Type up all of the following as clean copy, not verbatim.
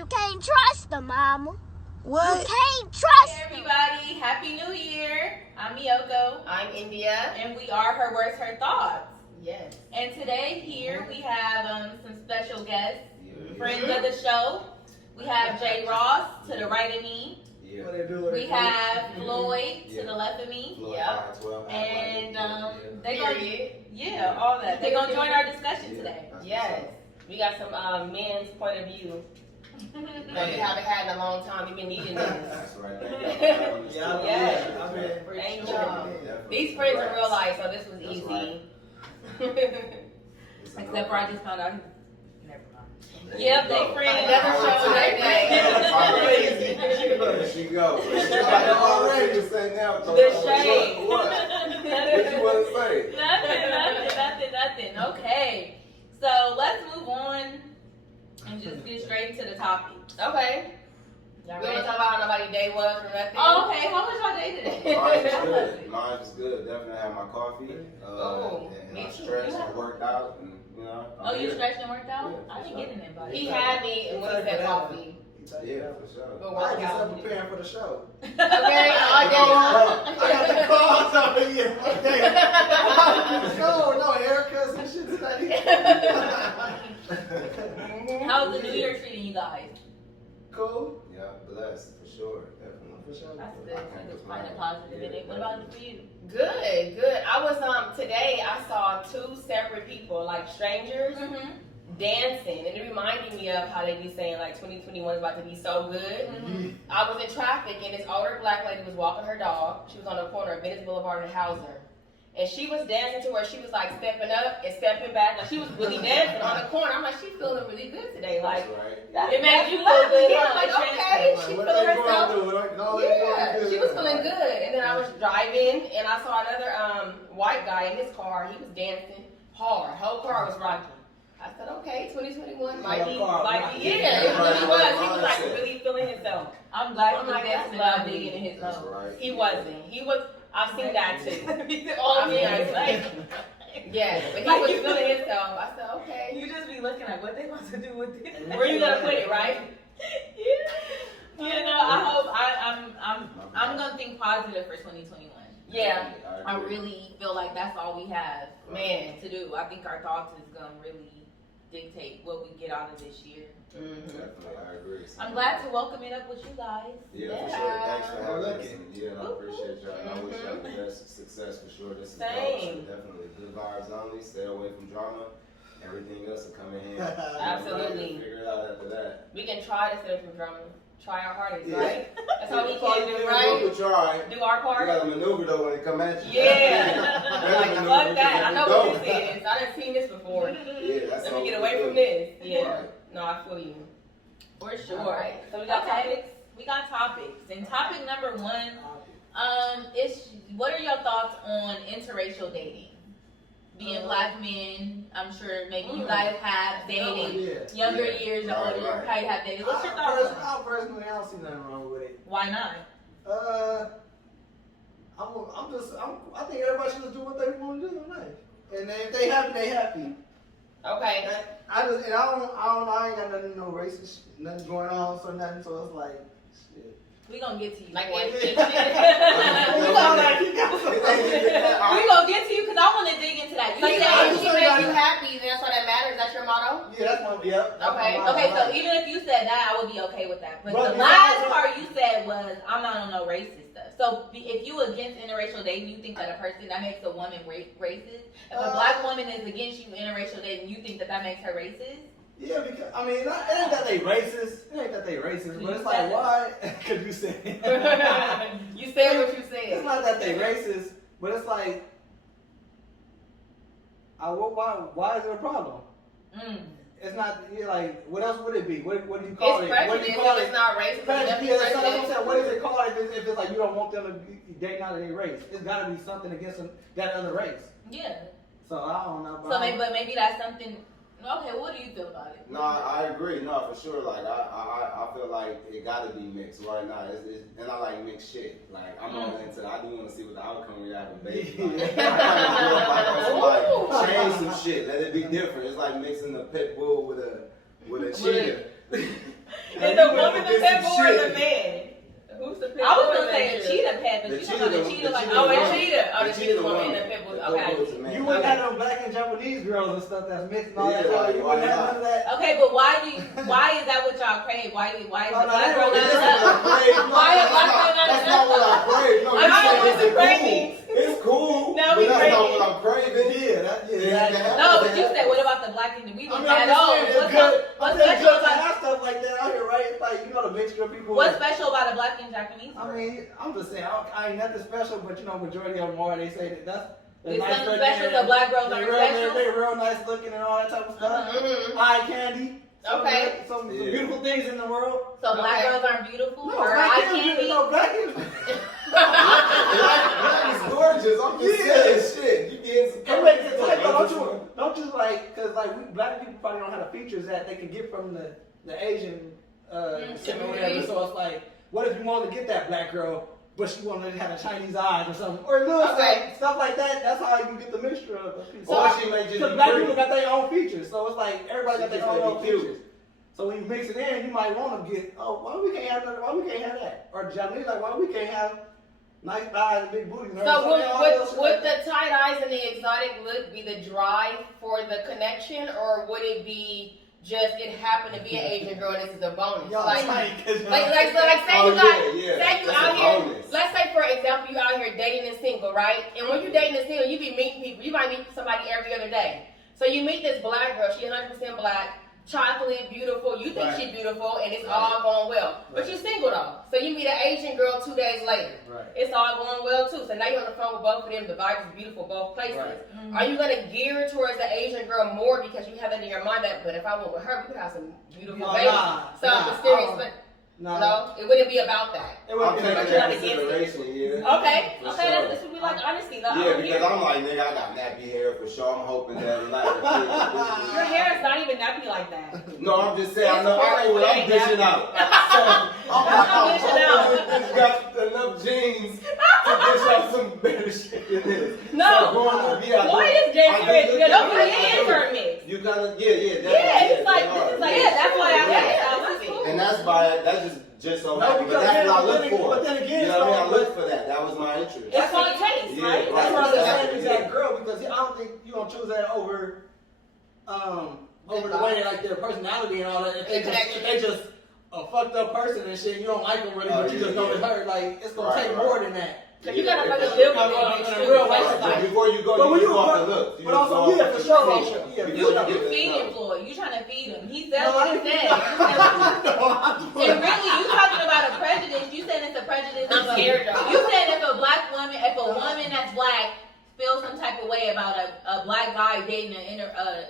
You can't trust them, Mama. What? You can't trust Hey everybody, Happy New Year. I'm Miyoko. I'm India. And we are Her Words, Her Thoughts. Yes. And today here we have some special guests, friends of the show. We have Jay Ross to the right of me. Yeah. We have Floyd to the left of me. Yep. And they're gonna, all that. They're gonna join our discussion today. Yes. We got some men's point of view that we haven't had in a long time. We've been needing this. That's right. Thank y'all. These friends in real life, so this was easy. Except for I just found out. Never mind. Yep, they friends. Never showed that day. She go. She already say now. The shade. What you want to say? Nothing. Okay. So let's move on and just get straight into the topic. Okay. We don't talk about how nobody's day was or nothing. Oh, okay. How was y'all day today? Mine was good. Definitely had my coffee. And I stretched and worked out. And, you know, Oh, you stretched and worked out? Yeah, I didn't get an invite. He had me and when he said coffee. Yeah, for sure. Go I work just out. am preparing for the show. Okay, all day. I got the calls over here. Okay. No, haircuts and shit today. How's the New Year treating you guys? Cool. Yeah, blessed, for sure. Definitely. For sure. That's good. So just find a positive in it. What about it for you? Good. I was today I saw two separate people, like strangers, dancing, and it reminded me of how they be saying like 2021 is about to be so good. I was in traffic and this older black lady was walking her dog. She was on the corner of Venice Boulevard and Hauser. And she was dancing to where she was like stepping up and stepping back. Like she was really dancing on the corner. I'm like, she's feeling really good today. Like, It made you feel good. Yeah, I'm like, okay, she What feeling they herself. going through? No, Yeah, she was feeling good. And then I was driving and I saw another white guy in his car. He was dancing hard. Whole car was rocking. I said, okay, 2021 might be, yeah, it really was. He was like really feeling himself. I'm glad I'm he was like, dancing that's and not lovely. digging in his nose. He wasn't. He was, I've seen that too. Oh, I mean, yeah. yes, but he Like was you- feeling himself. I said, okay. You just be looking like what they want to do with it. Where you gonna put it, right? Yeah. You know, I hope I'm gonna think positive for 2021. Yeah, I really feel like that's all we have, man. to do. I think our thoughts is gonna really dictate what we get out of this year. Definitely, I agree. I'm glad to welcome it up with you guys. Yeah, for sure. Thanks for having us. And yeah, I appreciate y'all. And I wish y'all the best success for sure. This is Same. definitely good vibes only. Stay away from drama. Everything else will come in handy. Absolutely. Figure it out after that. We can try to stay from drama. Try our hardest, right? That's all we That's all can you do, can right? do, try. Do our You part. gotta maneuver though when it come at you. Yeah. Better Like, maneuver fuck that. I than know don't. what this is. I done seen this before. Yeah, that's Let all me get we away do. from this. Yeah. Right. No, I feel you. For sure. All right. So we got topics. We got topics. And topic number one, is what are your thoughts on interracial dating? Being black men, I'm sure maybe you guys have dated younger years or older. You probably have dated. What's your thoughts on it? I personally, I don't see nothing wrong with it. Why not? I think everybody should just do what they want to do in life. And if they happy, they happy. Okay. I don't know, I ain't got nothing, no racist, nothing going on, so nothing, so it's like, shit. We gonna get to you. Like, boy. if We gonna get to you because I want to dig into that. so you Yeah, say she make you happy, then that's all that matters. That's your motto? Yeah, that's my, yep. that's Okay. my Okay, so right. even if you said that, I would be okay with that. But But the besides last that- part you said was, I'm not on no racist stuff. So if you against interracial dating, you think that a person, that makes a woman racist? If a black woman is against you interracial dating, you think that that makes her racist? Yeah, because, I mean, it ain't that they racist, but it's like, why? Because you said You said what you It's said. not that they racist, but it's like, why is it a problem? It's not, you're like, what else would it be? What do you call It's it? What prejudice do you call if it? it's not racist. It's Prejudice, definitely yeah, that's what I'm prejudice. saying. What is it called if it's like you don't want them to be dating out of their race? It's got to be something against that other race. Yeah. So I don't know. So but maybe that's something. Okay, what do you feel about it? No, I agree. No, for sure. Like I feel like it gotta be mixed right now. And I like mixed shit. Like I'm all into. I do want to see what the outcome we have a baby. Like, I kind of like change some shit. Let it be different. It's like mixing a pit bull with a cheetah. Is the woman the pit bull or the man? Who's the pit bull? I was gonna say a cheetah pet, but you talking about the cheetah like Oh, a cheetah. Oh, the cheetah woman and the pit bull. Okay. You wouldn't have no black and Japanese girls and stuff that's mixed and all that. Yeah, You wouldn't have none of that. Okay, but why is that what y'all crave? Why is the black girl not enough? Why is black girl not That's enough? not what I crave. No, I you don't said want to it's crave cool. It's cool. Now but we that's craving. not what I'm craving. Yeah. No, but you said what about the black and we I didn't mean, I'm have just those. saying, it's good. What's I'm saying special good to about have stuff like that out here, right? It's like, you know, the mixture of people. what's special about a black and Japanese? I mean, I'm just saying, I ain't nothing special, but you know, majority of them are. They say that's. It's something special so black girls aren't special? They're real nice looking and all that type of stuff. Mhm. Eye candy. Okay. Some beautiful things in the world. So black Okay. girls aren't beautiful No, or black eye is candy? no black is. Black is gorgeous. I'm just saying shit. You getting some It makes it like, don't you like, cause like we black people probably don't have the features that they can get from the Asian descent or whatever. So it's like, what if you want to get that black girl, but she wanted to have a Chinese eyes or something, or little stuff like that. That's how you can get the mixture of people. Or she may just Because be black pretty. people got their own features, so it's like everybody She got their just may own be cute. features. So when you mix it in, you might want to get, why we can't have that? Or Japanese, like, why we can't have nice thighs and big booties? So would the tight eyes and the exotic look be the drive for the connection, or would it be just it happened to be an Asian girl and this is a bonus? Y'all Like say say you got, say you That's out a here. bonus. Let's say for example you out here dating and single, right? And when you dating and single, you be meeting people. You might meet somebody every other day. So you meet this black girl. She 100% black. Chocolate, beautiful. You think she's beautiful, and it's all going well. But you're single though, so you meet an Asian girl 2 days later. Right. It's all going well too. So now you're on the phone with both of them. The vibe is beautiful both places. Right. Mm-hmm. Are you gonna gear towards the Asian girl more because you have that in your mind that? But if I went with her, we could have some beautiful No, babies. nah, So I'm nah, mysterious, I but No, no, it wouldn't be about that. It I'm wouldn't taking be you're that not into against it. consideration, yeah. Okay, For okay, sure. this would be like honesty though. Yeah, because I'm like, nigga, I got nappy hair for sure. I'm hoping that Your hair is not even nappy like that. No, I'm just saying, I know what I'm dishing out. I'm hoping this got enough jeans to dish out some better shit than this. No, So going to be out boy, there, this Jay I Serious do because look nobody at is for a mix. You kind of, yeah, Yeah, it's like they this are, is like Yeah, that's why I yeah, asked. I I love was it. cool. And that's just so No, happy. But because that's then- what I look but then- for. but then again, You know what I mean? I so- look for that. That was my interest. It's called taste, Yeah, right? That's why I was saying Exactly. exact girl, because I don't think you gonna choose that over the way like their personality and all that. If they just a fucked up person and shit, you don't like them really, but you just know it's her. Like it's gonna take more than that. Cause you gotta Yeah, fucking for live sure. with it. In a real life, But Like, before you go, But when you you- go off the look. You but just also, go yeah, off for the sure, look. for sure. Yeah, Before You get to feeding know. Floyd. You trying to feed him. He No, said what I he ain't- said. And really, you talking about a prejudice. You said it's a prejudice. I'm scared, though. You said if a black woman, if a woman that's black feels some type of way about a black guy dating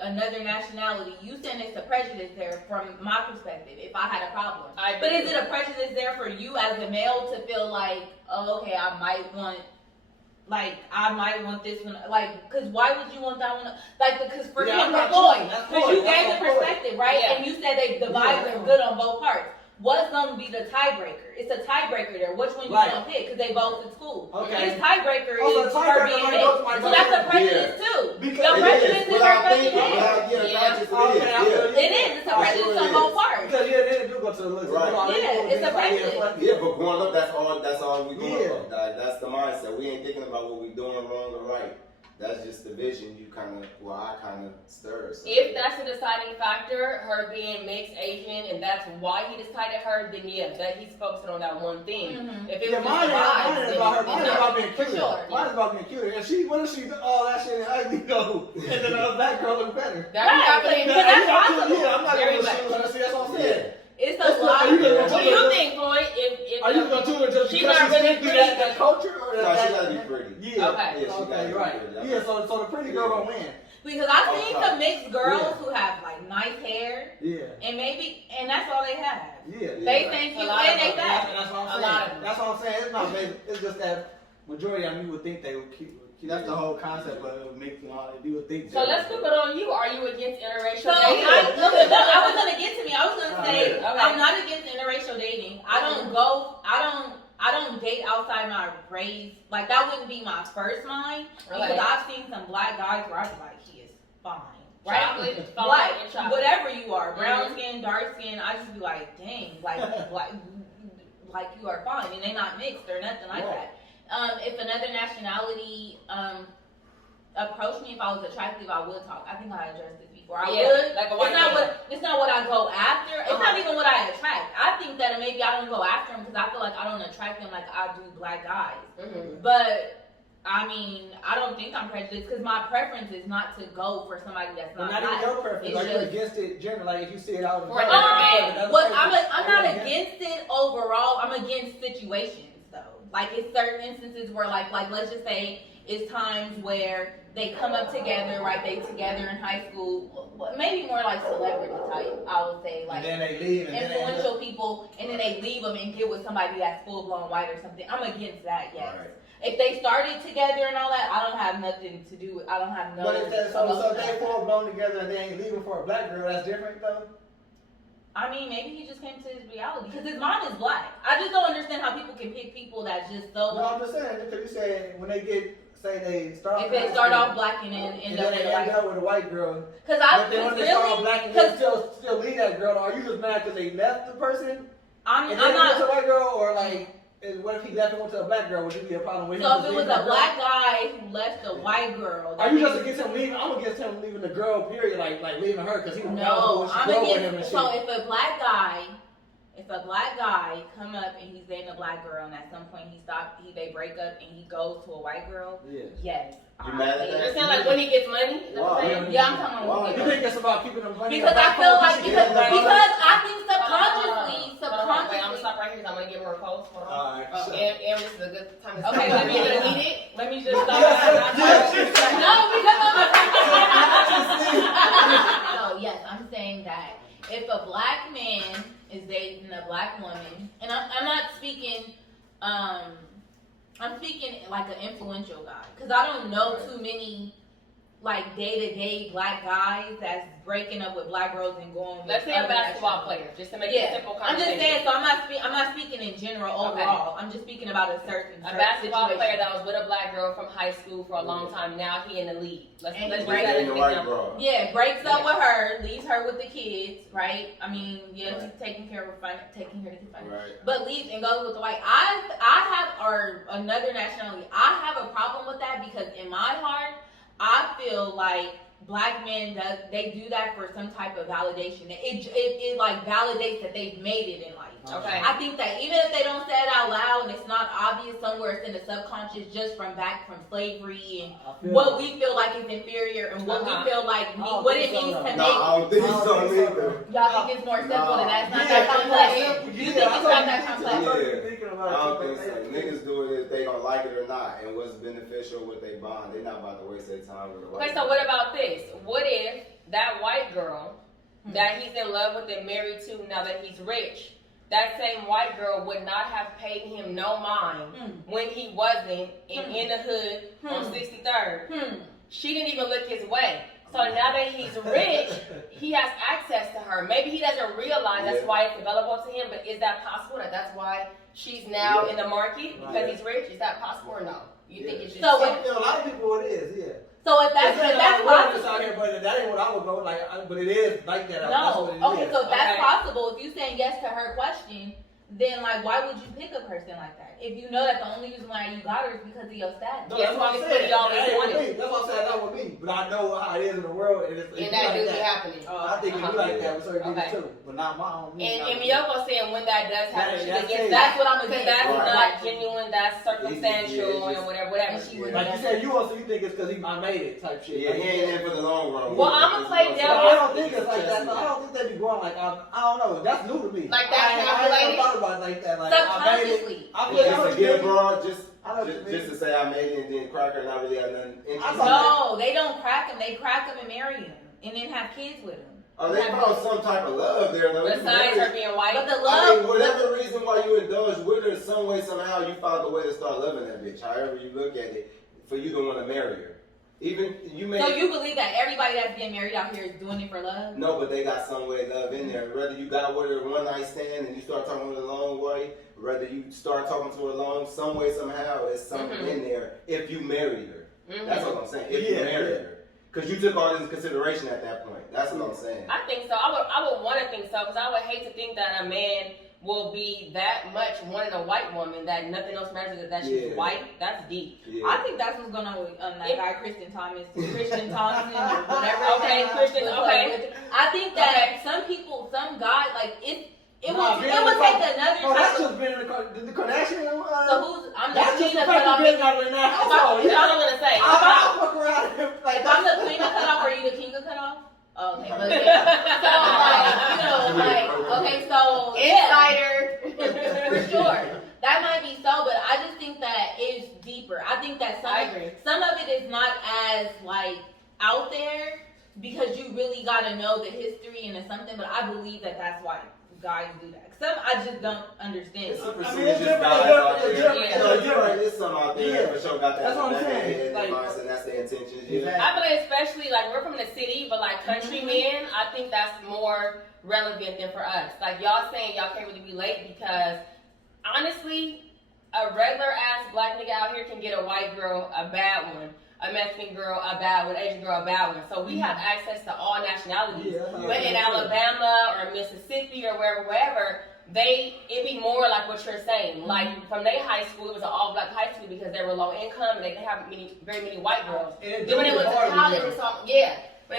another nationality, you said it's a prejudice there from my perspective, if I had a problem. But is it a prejudice there for you as a male to feel like, oh, okay, I might want this one, like, because why would you want that one? Like, because for Yeah, I'm him, not Floyd, choosing. That's because Floyd. you gave That's the Floyd. perspective, right? Yeah. And you said the vibes Yeah. are good on both parts. What's gonna be the tiebreaker? It's a tiebreaker there. Which one you Right. gonna pick? Because they both is cool. Okay. His tiebreaker Also, is the her tiebreaker being might mixed. go to my So that's a brother. prejudice too. Because Your it prejudice is. is Without her fucking thinking, head. without Yeah. conscious, Okay, I feel it you. is. It is. It's a For prejudice sure on it both is. parts. Because they do go to the looks. Right. Yeah, it's a prejudice. Yeah, but growing up, that's all we doing. Yeah. Like, that's the mindset. We ain't thinking about what we doing wrong or right. That's just the vision I kind of stir. So. if that's the deciding factor, her being mixed Asian, and that's why he decided her, then yeah, that he's focusing on that one thing. Mhm. If it Yeah, was mine just is about her. vibes, Mine is then about being For cuter. sure, Mine is about being cuter. And she, what if she did all that shit and ugly though, and then that girl look better? that be happening. But that's possible. Yeah, I'm not Very gonna much. shoot her. See, that's what I'm saying. It's That's a what- lot. are you gonna Yeah. do What do you think, Floyd? If Are you gonna do it just She's because not she's really really through pretty. that culture? Or No, that, she gotta be pretty. Yeah. Okay. Yeah, she gotta Okay, be right. pretty. Yeah, so the pretty girl gonna win. Because I've seen Okay. some mixed girls Yeah. who have like nice hair Yeah. and that's all they have. Yeah. They Yeah. think A you lot and of they them. fat. That's what A I'm lot saying. of them. That's what I'm saying. It's not basic. It's just that majority of you would think they would keep. That's the whole concept of it making all they do would think. so, let's flip it on you. Are you against interracial So dating? I was gonna get to me. I was gonna say Okay. I'm not against interracial dating. I don't date outside my race. Like that wouldn't be my first mind because Right. I've seen some black guys where I was like, he is fine. right? Chocolate, Black, and chocolate. whatever you are, brown skin, dark skin, I just be like, dang, like you are fine, and they not mixed or nothing like that. If another nationality approached me, if I was attractive, I would talk. I think I addressed this before. I would. Like a white It's not what I go after. It's not even what I attract. I think that maybe I don't go after them because I feel like I don't attract them like I do black guys. But I mean, I don't think I'm prejudiced because my preference is not to go for somebody that's not Not black. even your preference. Like you're against it generally. Like if you see it out in the I'm not against it overall. I'm against situations though. Like it's certain instances where like let's just say it's times where they come up together, right? They together in high school, maybe more like celebrity type. I would say like and then they leave and influential people, and then they leave them and get with somebody that's full blown white or something. I'm against that. Yes. Right. If they started together and all that, I don't have nothing to do with. I don't have no. But if they full blown together and they ain't leaving for a black girl, that's different though. I mean, maybe he just came to his reality because his mom is black. I just don't understand how people can pick people that's just so. No, I'm just saying because you said when they get. Say they start. If they start off black and then end up with a white girl. Because they want to start off black and then still leave that girl. Are you just mad because they left the person? I'm not. Went to a white girl or like. What if he left and went to a black girl? Would it be a problem with him? So if it was a black guy who left a white girl, are you just against him leaving? I'm against him leaving the girl. Period. Like leaving her because he was I'm against. So if a black guy come up and he's dating a black girl and at some point they break up and he goes to a white girl, yes. You mad at that? It sounds like when he gets money. Yeah, I'm talking about. You think it's about keeping the money? Because I feel like because I think subconsciously. Wait, I'm gonna stop right here because I'm gonna give her a post. Hold on. All right. And this is a good time to stop. Okay, let me eat it. Let me just stop. No, yes, I'm saying that if a black man is dating a black woman, and I'm not speaking, I'm speaking like an influential guy, because I don't know too many like day-to-day black guys that's breaking up with black girls and going with Let's say a basketball player, just to make it a simple conversation. I'm just saying, so I'm not speaking in general overall. Okay. I'm just speaking about a certain basketball situation. player that was with a black girl from high school for a long time. Now he in the league. Let's break that into example. Breaks up with her, leaves her with the kids, right? I mean, she's taking care of the kids, right. But leaves and goes with the white. I have another nationality. I have a problem with that because in my heart, I feel like black men they do that for some type of validation. It like validates that they've made it in life. Okay. I think that even if they don't say it out loud and it's not obvious somewhere, it's in the subconscious just from slavery and what we feel like is inferior and what we feel like what it means to make. No, I don't think so either. Y'all think it's more simple than that? It's not that complex. You think it's not that complex? I don't think so. Niggas do it if they don't like it or not, and what's beneficial with their bond. They're not about to waste their time with a white. Okay, so what about this? What if that white girl that he's in love with and married to now that he's rich, that same white girl would not have paid him no mind when he wasn't in the hood on 63rd. She didn't even look his way. So now that he's rich, he has access to her. Maybe he doesn't realize that's why it's available to him, but is that possible that's why she's now in the market because he's rich? Is that possible or no? You think it's just a lot of people it is, So if that's possible, out here, but that ain't what I would go like. But it is like that. No. Okay, so that's possible. If you saying yes to her question, then like why would you pick a person like that? If you know that the only reason why you got her is because of your status. No, that's what I'm saying. That's what I'm saying. That would be. But I know how it is in the world, and that do be happening. I think it be like that with certain people too, but not my own. And Miyoko saying when that does happen, that's what I'm against. Because that's not genuine. That's circumstantial and whatever. Like you said, you think it's because I made it type shit. Yeah, he ain't in for the long run. Well, I'm gonna play devil. I don't think it's like that. I don't think they be going like I don't know. That's new to me. Like that I never thought about it like that. Like subconsciously. Just to say I made it and then crack her and not really have nothing interesting. No, they don't crack him. They crack him and marry him and then have kids with him. Oh, they found some type of love there, though. Besides her being white. But the love. Whatever reason why you indulge with her, some way, somehow, you found a way to start loving that bitch. However you look at it, for you to want to marry her. Even you may. So you believe that everybody that's getting married out here is doing it for love? No, but they got some way of love in there. Whether you got with her one night stand and you start talking with her a long way, whether you start talking to her long, some way, somehow, it's something in there. If you married her, that's what I'm saying. If you married her. Because you took all this into consideration at that point. That's what I'm saying. I think so. I would want to think so because I would hate to think that a man will be that much wanting a white woman that nothing else matters that she's white. That's deep. Yeah. I think that's what's going on with that guy Christian Thompson or whatever. Okay, Christian. Okay. I think that some people, some guys, like it would take another No, that's type of. just been in the Kardashian. So who's I'm the That's queen just to cut off. been out in that household. That's what I'm gonna say. I'll fuck around like If I'm the queen to cut off, are you the king to cut off? Okay, but yeah. So okay, so Insider. for sure. That might be so, but I just think that it's deeper. I think that some of it is not as out there because you really gotta know the history and it's something. But I believe that that's why guys do that. Some I just don't understand. It's a I mean, percentage it's of different. guys out there. It's different. You're right. There's some out there that for sure got that. That's what I'm saying. Like, mindset, that's their intentions. Yeah. I feel like especially we're from the city, but country men, I think that's more relevant than for us. Y'all saying y'all can't really relate because honestly, a regular ass black nigga out here can get a white girl a bad one, a Mexican girl a bad one, Asian girl a bad one. So we have access to all nationalities. But in Alabama or Mississippi or wherever, it be more like what you're saying. From their high school, it was an all black high school because they were low income and they didn't have very many white girls. Then when they went to college, when it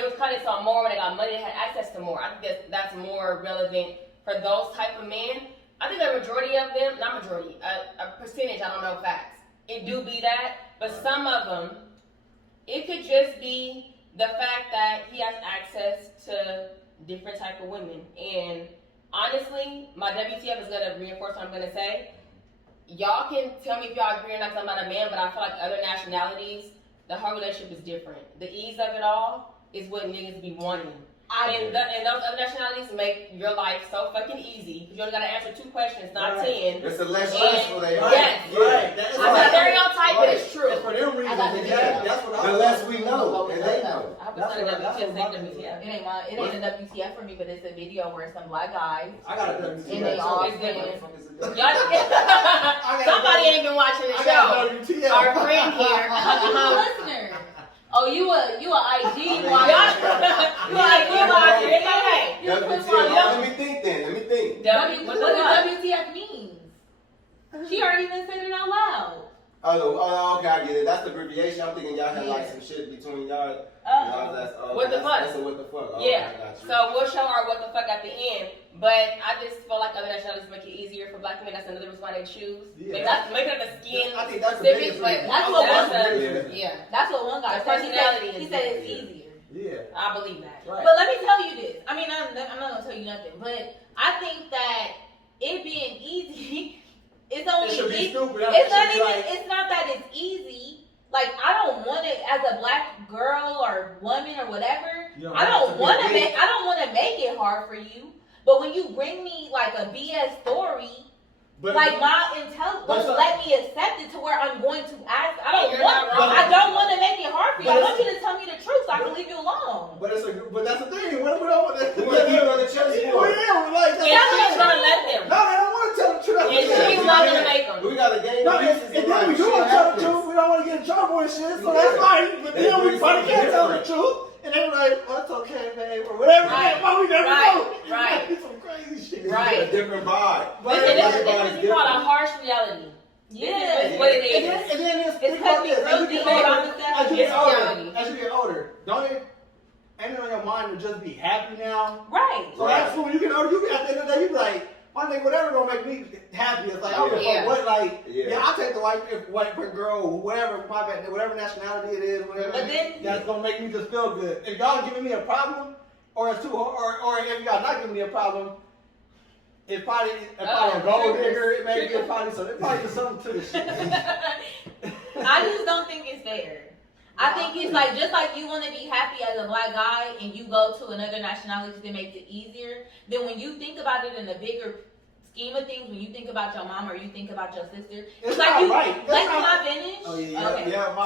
was college, they saw more when they got money, they had access to more. I think that's more relevant for those type of men. I think a majority of them, not majority, a percentage, I don't know facts. It do be that, but some of them, it could just be the fact that he has access to different type of women. And honestly, my WTF is gonna reinforce what I'm gonna say. Y'all can tell me if y'all agree or not because I'm not a man, but I feel like other nationalities, the whole relationship is different. The ease of it all is what niggas be wanting. And those other nationalities make your life so fucking easy. You only gotta answer 2 questions, not 10. It's a less stressful they are. Yes. Right. It's a stereotype, but it's true. For them reasons, that's what The less we know, and they know. It ain't a WTF for me, but it's a video where some black guys I got a WTF. and they all Somebody ain't been watching the I show. got a WTF. Our friend here. listener. Oh, you a IG watcher. You a IG watcher. It's okay. Let me think then. What does WTF mean? She already even said it out loud. Oh, okay, I get it. That's the abbreviation. I'm thinking y'all had some shit between y'all. What the fuck? That's a what the fuck. Oh, Yeah. I got you. So we'll show our what the fuck at the end. But I just feel like other nationalities make it easier for black men. That's another reason why they choose. Yeah. Maybe not the skin I think that's the specifics, biggest but reason. That's what That's what one guy The said. personality He is said it's different. easier. Yeah. I believe that. Right. But let me tell you this. I mean, I'm not gonna tell you nothing, but I think that it being easy, it's only It should be easy. stupid. It's not that it's easy. Like I don't want it as a black girl or woman or whatever. I don't want to make it hard for you. But when you bring me like a BS story, my intelligence won't let me accept it to where I'm going to ask. I don't want to make it hard for you. I want you to tell me the truth so I can leave you alone. But that's the thing. We don't want to. We want to keep on the chessboard. And she's gonna let them. No, they don't want to tell the truth. And she's not gonna make them. We got a game. No, and then we do want to tell the truth. We don't want to get in trouble and shit. So that's fine. But then we probably can't tell the truth. And they were like, oh, it's okay, babe, or whatever. We never know. Right. It might be some crazy shit. Right. A different vibe. Listen, this is called a harsh reality. Yeah. This is what it is. And then it's It's about this. real deep about the As you reality. get older, don't it? Ain't it on your mind to just be happy now? Right. So that's when you get older. You at the end of the day, you be like, my nigga, whatever gonna make me happy. It's like I don't give a fuck what. Like, I'll take the white girl, whatever whatever nationality it is, whatever. But then that's gonna make me just feel good. If y'all giving me a problem, or it's too, or if y'all not giving me a problem, it's probably a gold digger. It may be probably something to the shit. I just don't think it's fair. I think it's like just like you want to be happy as a black guy and you go to another nationality that makes it easier. Then when you think about it in a bigger scheme of things, when you think about your mom or you think about your sister, it's like you. Right. Can I finish? Oh yeah. Okay. Yeah, So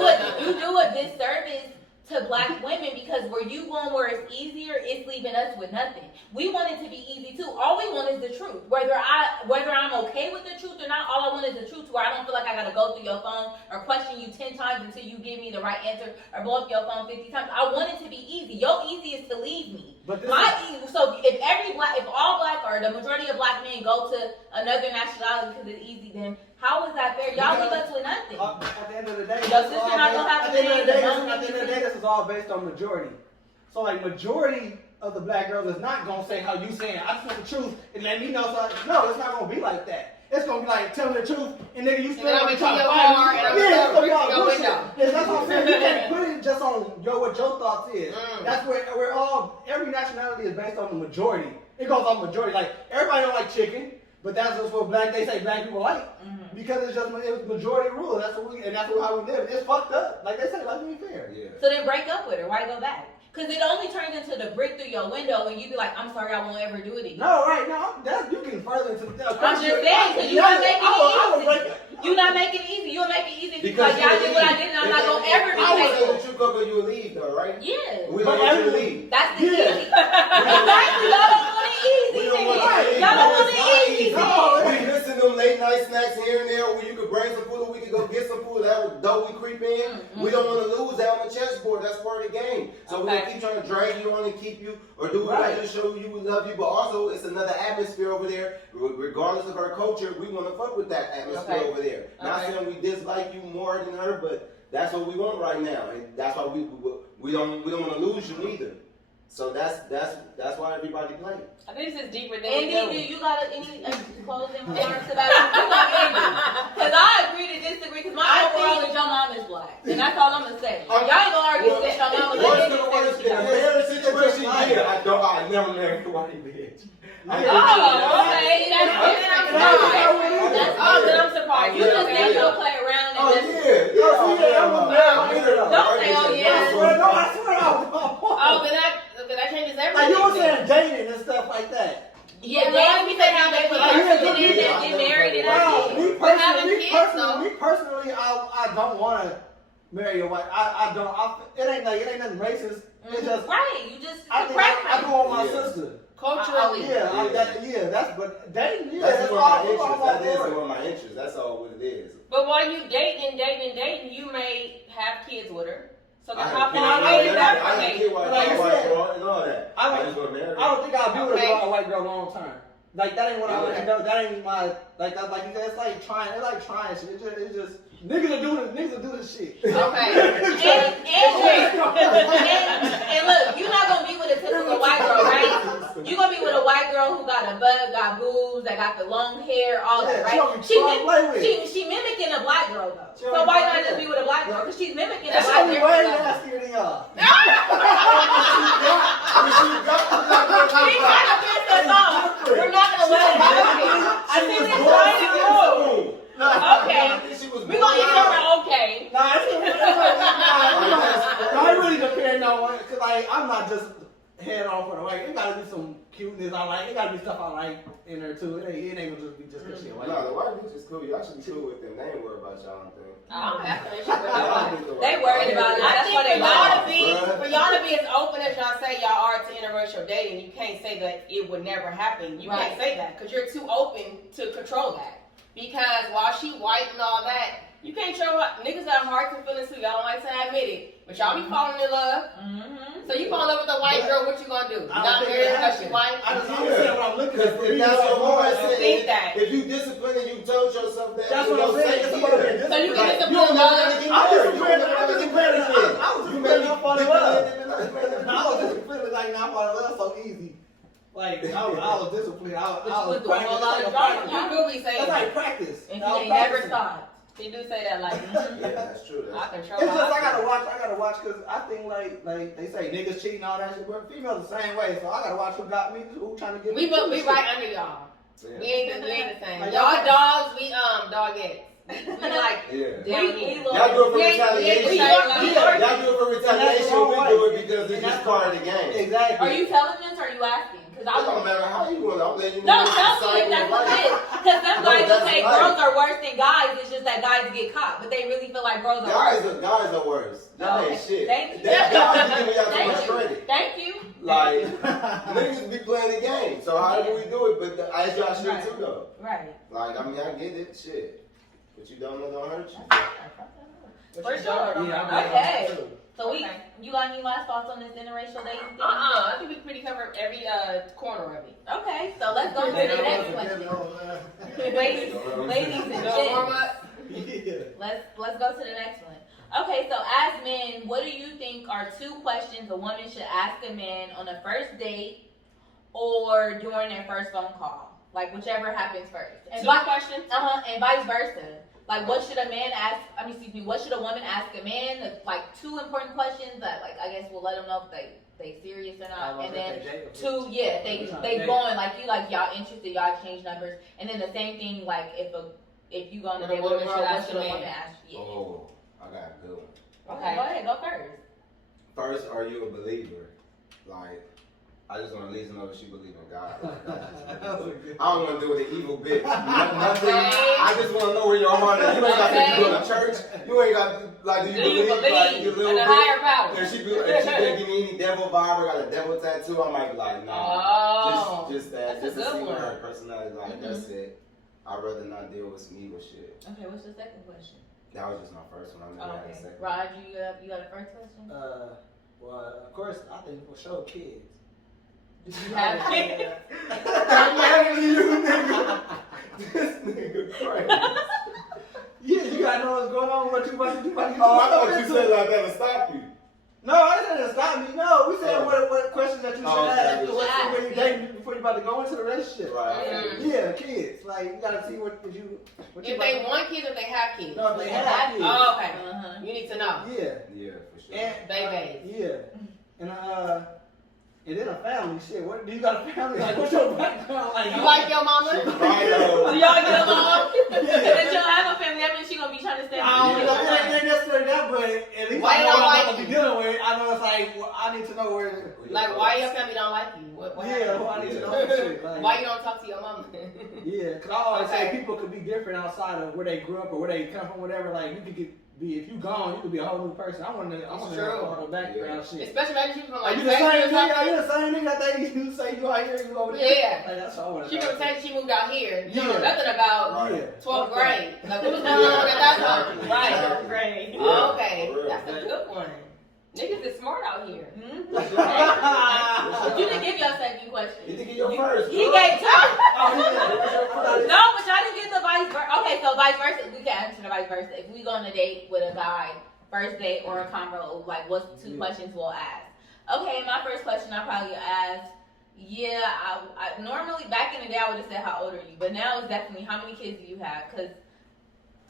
like you do a disservice to black women because where you going where it's easier, it's leaving us with nothing. We want it to be easy too. All we want is the truth. Whether I'm okay with the truth or not, all I want is the truth where I don't feel like I gotta go through your phone or question you 10 times until you give me the right answer or blow up your phone 50 times. I want it to be easy. Your easy is to leave me. So if all black or the majority of black men go to another nationality because it's easy, then how is that fair? Y'all leave us with nothing. At the end of the day, Your sister not gonna have at the end of the day, to this is all based on majority. So like majority of the black girls is not gonna say how you saying. I just want the truth and let me know. So no, it's not gonna be like that. It's gonna be like telling the truth and nigga you still gonna try to find me. Yeah, it's gonna be all bullshit. Yeah, that's what I'm saying. You can't put it just on what your thoughts is. That's where every nationality is based on the majority. It goes on majority. Like everybody don't like chicken. But that's just what they say black people like. Because it was majority rule. That's what how we live. It's fucked up. Like they say, let's be fair. Yeah. So then break up with her. Why go back? Because it only turns into the brick through your window when you be like, I'm sorry, I won't ever do it again. No, right now, you can further into the I'm just saying, because you're not making it easy. You're not making it easy. You'll make it easy because y'all did what I did and I'm not going to ever be I would say faithful. that you go, but you would leave though, right? Yeah. We don't want you to leave. That's the key. Exactly. Y'all don't want it easy. We don't want you to leave. Y'all don't want it easy. We missing them late night snacks here and there where you could bring some food or we could go get some food. That though we creep in, we don't want to lose that on the chessboard. That's part of the game. So we're going to keep trying to drag you on and keep you or do whatever to show you we love you. But also, it's another atmosphere over there. Regardless of our culture, we want to fuck with that atmosphere over there. Not saying we dislike you more than her, but that's what we want right now. And that's why we don't want to lose you neither. So that's why everybody play. I think this is deeper than Indy, you got any closing remarks about it? Because I agree to disagree. Because my overall is your mom is black, and that's all I'm gonna say. Y'all ain't gonna argue since your mom was black. What's the situation? Yeah, I never married a white bitch. Okay, that's different. That's all that I'm surprised. You just think you'll play around and just. Don't say oh yeah. I swear. That changes everything. Like you were saying dating and stuff like that. Yeah, dating because how they get married and everything. Me personally, I don't want to marry a white. I don't. It ain't nothing racist. It's just right. You just. I do want my sister. Culturally. That's but dating. That's one of my interests. That is one of my interests. That's all what it is. But while you dating, you may have kids with her. So I how far away is that from me? I don't think I'll be with a white girl long term. Like that ain't what I want to know. That ain't my like you said. It's like trying shit. It's just niggas will do this shit. Okay. And look, you're not gonna be with a typical white girl, right? You're gonna be with a white girl who got a butt, got boobs, that got the long hair, all that, right? She mimicking a black girl though. So why not just be with a black girl? Because she's mimicking a black girl. Way nastier than y'all. She's trying to piss us off. We're not gonna let it happen. I think it's trying to do. Okay. We're gonna eat over okay. It really depends on what, cause like I'm not just head on for the white. It gotta be some cuteness I like. It gotta be stuff I like in her too. It ain't gonna just be just cause she white. No, the white bitch is cool. Y'all should be cool with them. They ain't worried about y'all. They worried about it. I That's think why they for y'all to be as open as y'all say y'all are to interracial dating, you can't say that it would never happen. You can't say that because you're too open to control that. Because while she white and all that, you can't show niggas got hearts and feelings too. Y'all don't like to admit it, but y'all be falling in love. So you fall in love with a white girl, what you gonna do? Not marry her because she white? I just understand what I'm looking at. If that's your mindset, think that. If you discipline and you told yourself that, that's what I'm saying. It's about being disciplined. So you can discipline you don't know how to get married. I was disciplined. I was disciplined. Like not fall in love so easy. Like I was disciplined. I was practicing. You do be saying that's like practice. And you ain't never thought. He do say that like. Yeah, that's true. I control. It's just I gotta watch because I think like they say niggas cheating all that shit, but females the same way. So I gotta watch who got me, who trying to get me. We right under y'all. Yeah. We ain't the same. Like, y'all dogs, we dogettes. We like Y'all do it for retaliation. Y'all do it for retaliation. We do it because it's just part of the game. Exactly. Are you telling us or are you asking? Because It don't matter how you want. I'm letting you No, know tell the me if cycle that's of what life. it is. Because some No, guys will that's say life. girls are worse than guys. It's just that guys get caught, but they really feel like girls are worse. Guys are worse. Y'all ain't shit. Thank you. That guys be giving y'all too Thank much you. credit. Thank you. Like, niggas be playing the game. So how do we do it? But as y'all should too, though. Right. Like, I mean, I get it. Shit. But you don't know don't hurt you. For sure. Yeah, Okay. So you got any last thoughts on this interracial dating thing? I think we pretty covered every corner of it. Okay, so let's go to the next question. Ladies and Warm gents, up. let's go to the next one. Okay, so as men, what do you think are 2 questions a woman should ask a man on a first date or during their first phone call? Like whichever happens first. And 2 questions. and vice versa. Like what should a man ask? What should a woman ask a man? Like 2 important questions that, like, I guess we'll let them know if they serious or not. And then 2, yeah, they going like y'all interested, y'all exchange numbers. And then the same thing, like if you go on a date with a girl, what should a woman ask? Yeah. Oh, I got a good one. Okay, go ahead, go first. First, are you a believer? Like, I just want to at least know that she believes in God. Like, I don't want to do with the evil bitch. Nothing. I just want to know where your heart is. You ain't got to go to church. You ain't got to, like, do you believe like, your little in a bitch? higher power? If she didn't give me any devil vibe or got a devil tattoo, I might be like, nah. Just that. That's Just a to good see what one. her personality is like. That's it. I'd rather not deal with some evil shit. Okay, what's the second question? That was just my first one. I never had a second. Raj, you got a first question? Well, of course, I think for sure kids. Do you have kids? I'm mad at you, nigga. This nigga crazy. Yeah, you gotta know what's going on. What you about to do? Oh, I thought you said like that to stop you. No, I didn't say to stop me. No, we said what questions that you should ask when you dating before you about to go into the relationship. Right. Yeah, kids. Like you gotta see what If they want kids, if they have kids. No, if they have kids. Oh, okay. You need to know. Yeah. Yeah, for sure. And Baby. yeah. And then a family, shit. What do you got a family? Like, what's your background? Like, You like your mama? Right, Do y'all get along? If you don't have a family, that means she gonna be trying to stay. I don't know. It ain't necessarily that, but at least Why I you know don't what I'm like about to be you? dealing with. I know it's like I need to know where. Like, why your family don't like you? What Yeah, happened? I need to know that shit. Like, Why you don't talk to your mama? Yeah, cause I always say Okay. people could be different outside of where they grew up or where they come from, whatever. Like you could be if you gone, you could be a whole new person. I want to know the background shit. Especially maybe she from Are like you the same Texas or nigga? Are something. you the same nigga that they you say you out here, you over there? Yeah. Like that's all I want to She know. from Texas, she moved out here. You know Yeah. nothing about Yeah. 12th grade. Like, what was going on at that time? Right. Great. Yeah, Okay. for real. That's a good one. Niggas is smart out here. But you didn't give your second question. You think you're first. He bro. gave 2. Oh, No, but y'all didn't get the vice versa. Okay, so vice versa. We can answer the vice versa. If we go on a date with a guy, first date or a convo, like what's the 2 questions we'll ask? Okay, my first question I probably ask. Yeah, I normally back in the day I would have said how old are you, but now it's definitely how many kids do you have? Because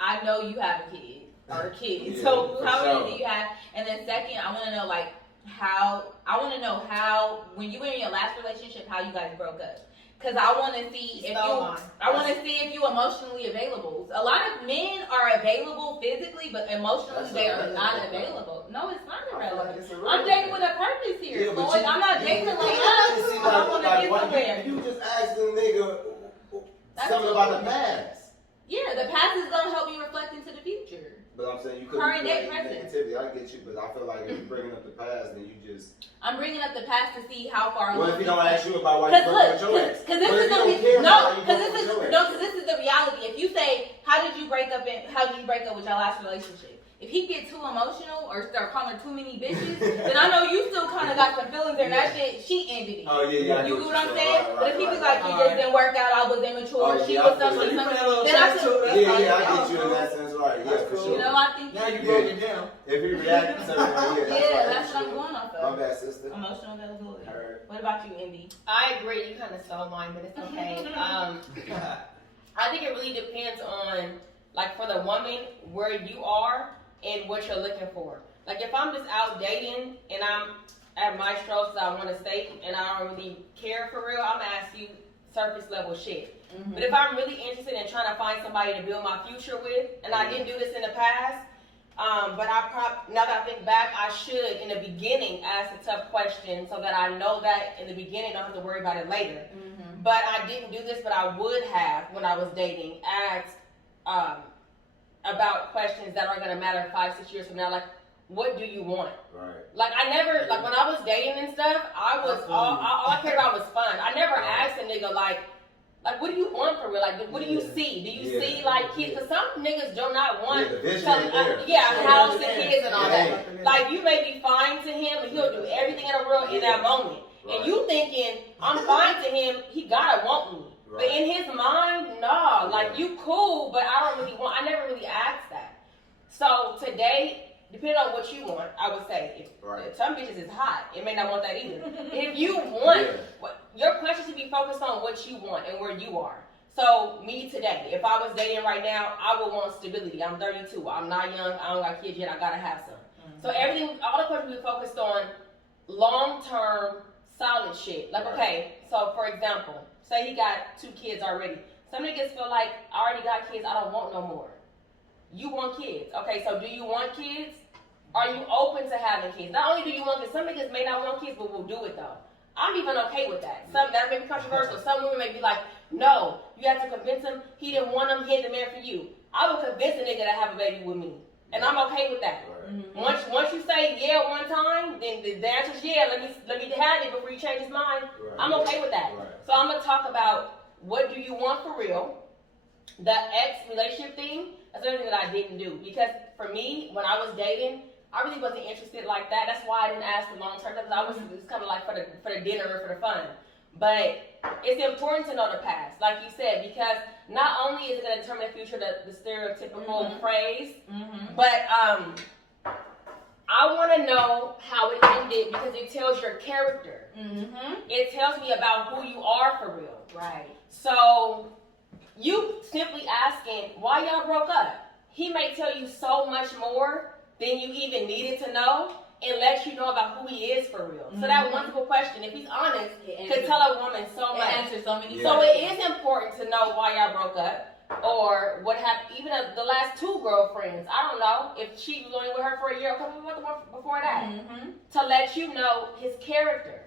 I know you have a kid or kids. Yeah, So for how sure. many do you have? And then second, I want to know like how when you were in your last relationship, how you guys broke up. Because I want to see if you emotionally available. A lot of men are available physically, but emotionally they are not available. No, it's not irrelevant. I'm dating with a purpose here, Yeah, but Floyd. you- I'm not dating like See, us. I want to get why somewhere. You just asked the nigga something about the past. Yeah, the past is gonna help you reflect into the future. But I'm saying you could Current be day, bringing present. negativity. I get you, but I feel like if you're bringing up the past, then you just. I'm bringing up the past to see how far. What if he don't ask you about why you broke up with your ex? Because What this if is he don't care about why you broke up with your ex? this is the reality. If you say, how did you break up with your last relationship? If he get too emotional or start calling too many bitches, then I know you still kind of got some feelings there. And that shit, she ended it. Oh yeah. You get what I'm saying? But if he was like, it just didn't work out, I was immature, Oh, she yeah, was I feel something, you. then I could, Yeah, I get you in that sense, right? Yeah, for sure. you know, I think, Now you broke it down. If he reacted to it, yeah, that's what I'm going off My of. bad, sister. Emotional availability. Heard. What about you, Indy? I agree. You kind of stole mine, but it's okay. I think it really depends on, like, for the woman, where you are and what you're looking for. Like, if I'm just out dating and I'm at my strokes I want to stay and I don't really care for real, I'm gonna ask you surface level shit. But if I'm really interested in trying to find somebody to build my future with, and I didn't do this in the past, But now that I think back, I should in the beginning ask a tough question so that I know that in the beginning, I don't have to worry about it later. Mm-hmm. But I didn't do this, but I would have when I was dating asked about questions that are gonna matter 5-6 years from now, like. What do you want? Right. Like I never, like when I was dating and stuff, all I cared about was fun. I never asked a nigga like what do you want for real? Like what do you see? Do you see like kids? Cause some niggas do not want house and kids and all that. Like you may be fine to him and he'll do everything in the world in that moment. Right. And you thinking, I'm fine to him, he gotta want me. Right. But in his mind, nah, like you cool, but I don't really want, I never really asked that. So today, depending on what you want, I would say, if some bitches is hot, it may not want that either. If you want, your question should be focused on what you want and where you are. So me today, if I was dating right now, I would want stability. I'm 32. I'm not young. I don't got kids yet. I gotta have some. Mm-hmm. So everything, all the questions be focused on long-term, solid shit. Like, okay, so for example, say he got 2 kids already. Some niggas feel like, I already got kids, I don't want no more. You want kids. Okay, so do you want kids? Are you open to having kids? Not only do you want kids, some niggas may not want kids, but will do it though. I'm even okay with that. Some that may be controversial. Some women may be like, no, you have to convince him he didn't want him, he had the man for you. I will convince a nigga to have a baby with me. And I'm okay with that. Right. Mm-hmm. Once you say yeah one time, then the answer is yeah, let me have it before you change his mind. Right. I'm okay with that. Right. So I'm gonna talk about what do you want for real. The ex relationship thing, that's another thing that I didn't do. Because for me, when I was dating, I really wasn't interested like that. That's why I didn't ask the long term, because I was just kind of like for the dinner or for the fun. But it's important to know the past, like you said, because not only is it going to determine the future, the stereotypical phrase, but I want to know how it ended because it tells your character. It tells me about who you are for real. Right. So you simply asking why y'all broke up, he may tell you so much more than you even needed to know and let you know about who he is for real. So that one simple question, if he's honest, could tell a woman so much. It answers so many. So it is important to know why y'all broke up or what happened. Even the last 2 girlfriends, I don't know if she was only with her for a year or a couple months before that, to let you know his character.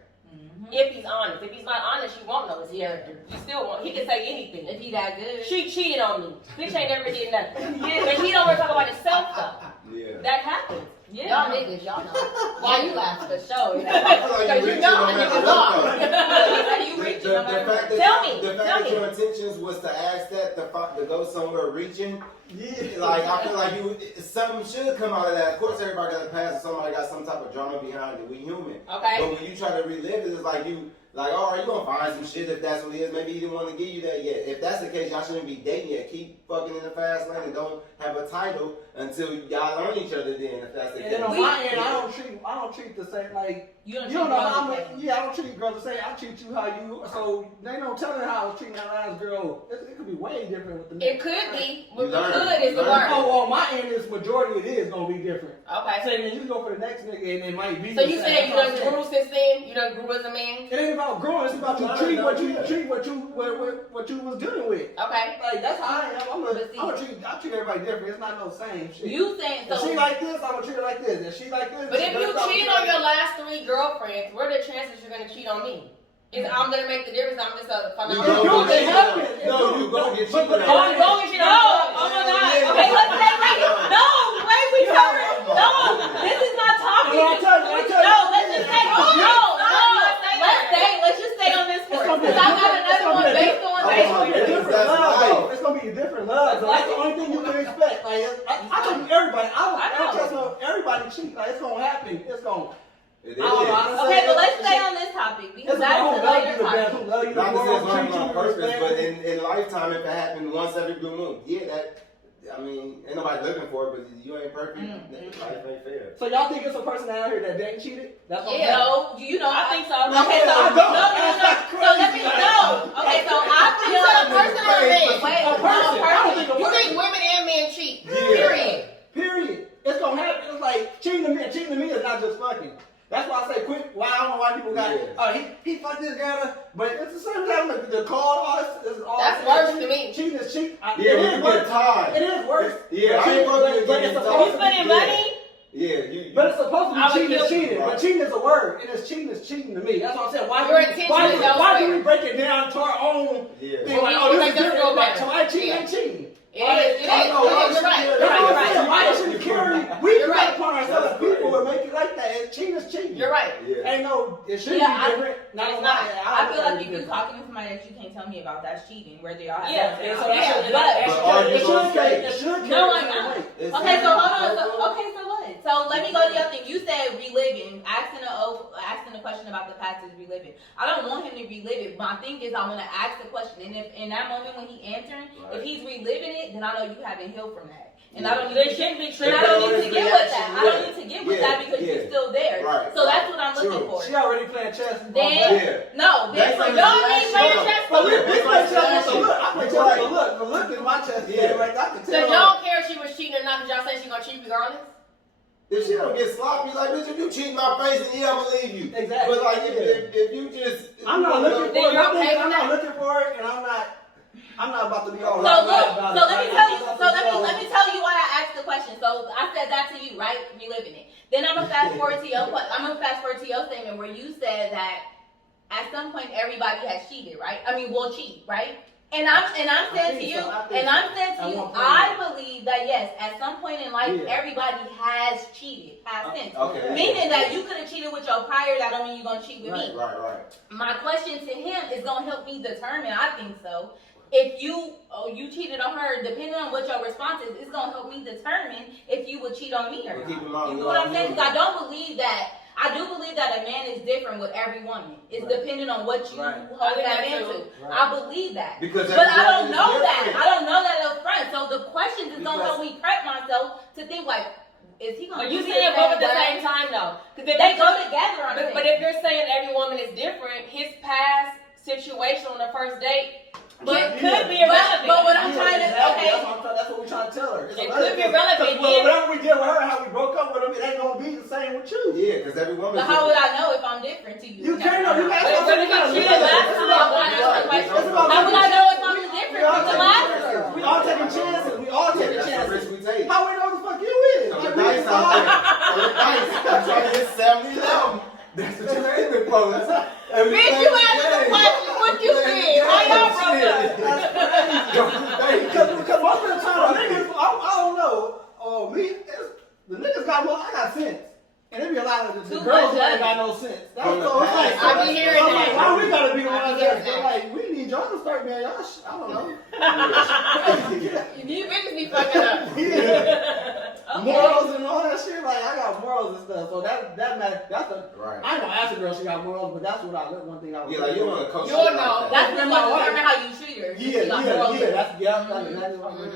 If he's honest. If he's not honest, you won't know his character. You still won't. He can say anything. If he that good. She cheated on me. Bitch ain't never did nothing. But he don't want to talk about himself though. Yeah. That happens. Yeah. Y'all niggas, y'all know. Why you laugh for sure? Because you know niggas are. You reaching. Tell me. The fact that your intentions was to ask that to go somewhere reaching. Yeah. Like I feel like something should come out of that. Of course, everybody got a past, and somebody got some type of drama behind it. We human. Okay. But when you try to relive it, it's like all right, you gonna find some shit if that's what it is. Maybe he didn't want to give you that yet. If that's the case, y'all shouldn't be dating yet. Keep fucking in the fast lane and don't have a title until y'all learn each other. Then, if that's the case. And on my end, I don't treat the same like you don't know how I don't treat girls the same. I treat you how you. So they don't tell me how I was treating that last girl. It could be way different with the next. It could be. What could is the learn. Oh, on my end, it's majority. It is gonna be different. Okay. So then you go for the next nigga, and it might be. So you saying you done grew since then? You done grew as a man? It ain't about growing. It's about you treat what you was dealing with. Okay. Like that's how I am. I treat everybody different. It's not no same shit. You saying so? If she like this, I'm gonna treat her like this. If she like this, but if you cheat on your last 3 girlfriends, what are the chances you're gonna cheat on me? I'm gonna make the difference. I'm just a phenomenal. No, you gonna get cheated on. Oh, I'm gonna get cheated on. Oh my God. Okay, let's stay right here. No, wait, we covered. No, this is not talking. No, let's just stay. Let's just stay on this point. Because I got another one based on It's gonna be a different love. That's the only thing you can expect. Like I tell you, everybody. I don't just know everybody cheat. Like it's gonna happen. It's gonna. Okay, but let's stay on this topic because that's a later topic. Not to say it's learning on purpose, but in lifetime, if it happened once every blue moon, ain't nobody looking for it, but you ain't perfect. Life ain't fair. So y'all think it's a person out here that didn't cheated? That's what no, you know, I think so. Okay, so no. So let me know. Okay, so I feel a person or a man? Wait, a person. You think women and men cheat? Yeah. Period. It's gonna happen. It's like cheating to me is not just fucking. That's why I say quit. Why I don't know why people got oh, he fucked this girl, but it's the same time the call is all. That's worse to me. Cheating is cheating. Yeah, when you get tired. It is worse. Yeah, I ain't fucking with but you. it's If supposed you to spending be. money, Yeah, But it's supposed to I be would cheating is kill- cheating. But cheating is a word. And it's cheating to me. That's what I'm saying. Why Your do intention why is do elsewhere. we break it down to our own Yeah. thing? Like, Well, oh, you this make is us feel different. Like, better. so I cheating, Yeah. ain't cheating. it is. You're right. That's You're what I'm right. saying. Why should we carry? We You're bring right. upon ourselves as people and make it like that. And cheating is cheating. You're right. Yeah. Ain't no. It should Yeah, be different. Not it's on not. my. I feel like if it's you're different. talking to somebody that you can't tell me about, that's cheating. Whether y'all have Yeah, sex And or so not. that should, But But are you it gonna should say carry. it? It should carry. no, the I'm same not. weight. Okay, so hold on. Okay, so what? So let me go to your thing. You said reliving, asking a question about the past is reliving. I don't want him to relive it. My thing is, I want to ask the question, and if in that moment when he answering, if he's reliving it, then I know you haven't healed from that, and I don't need They to. shouldn't be And tripping. I don't His need to get with that. reaction, I don't yeah. need to get with Yeah, that because yeah. you're still there. Right, So that's right. what I'm looking True. for. She already playing chess. Then Yeah. no, then That's for like y'all the need reaction. playing chess. But we That's play chess with reaction. the look. I play That's chess with right. the look. The look is my chess. Yeah. Like I can So tell. y'all don't care if she was cheating or not because y'all say she gonna cheat regardless? If she don't get sloppy, like, bitch, if you cheat in my face, then yeah, I'ma leave you. Exactly. But like, Yeah. if you just, I'm not looking Then for it. you're I'm okay with not that? looking for it, and I'm not about to be all So right look, about so it. let me tell you, let me tell you why I asked the question. So I said that to you, right? Reliving it. Then I'm gonna fast forward to your statement where you said that at some point everybody has cheated, right? I mean, will cheat, right? And I'm saying to you, I believe that yes, at some point in life, Yeah. everybody has cheated, past tense. okay. Meaning that you could have cheated with your prior, that don't mean you're gonna cheat with me. Right. My question to him is gonna help me determine, I think so. If you cheated on her, depending on what your response is, it's gonna help me determine if you would cheat on me or But not. keep in mind, You we know what all I'm saying? human. Because I do believe that a man is different with every woman. It's Right. depending on what you Right. hold I think that that man too. to. Right. I believe that. Because But I don't everybody know is that. different. I don't know that up front. So the questions is gonna Because- help me prep myself to think like, is he gonna But you do me saying both at the way? same time though. Because if They you go together on But if you're saying every woman is different, his past situation on the first date could be irrelevant. but what I'm trying to Exactly. That's what we're trying to tell her. It's It irrelevant. could be relevant, Because yeah. whatever we did with her, how we broke up with him, it ain't gonna be the same with you. Yeah, because every woman. But how would I know if I'm different to you? You can't know. You But asked what if you cheated last time? How would I know if I'm different from the last girl? We all taking chances. We all taking That's the risk chances. we take. How we know the fuck you is? On Like, the we dice all- out there. On the dice. I'm trying to get 70-11. That's what you're aiming for. Bitch, you answered the question. What you did? Why y'all broke up? Because most of the time, the niggas, I don't know. The niggas got more. I got sense. And there be a lot of the Too girls much that ain't of got it. no sense. From the So it's like, past, I be hearing I'm that. like, why we gotta be the I be ones hearing that that. like, we need y'all to start being y'all I don't know. You bitches be fucking up. Okay. Morals and all that shit. Like, I got morals and stuff. So that matters. That's the. Right. I ain't gonna ask a girl she got morals, but that's what one thing I would Yeah, like you want to coach. You'll shit like know. that. That's That's what's my gonna wife. determine how you treat her.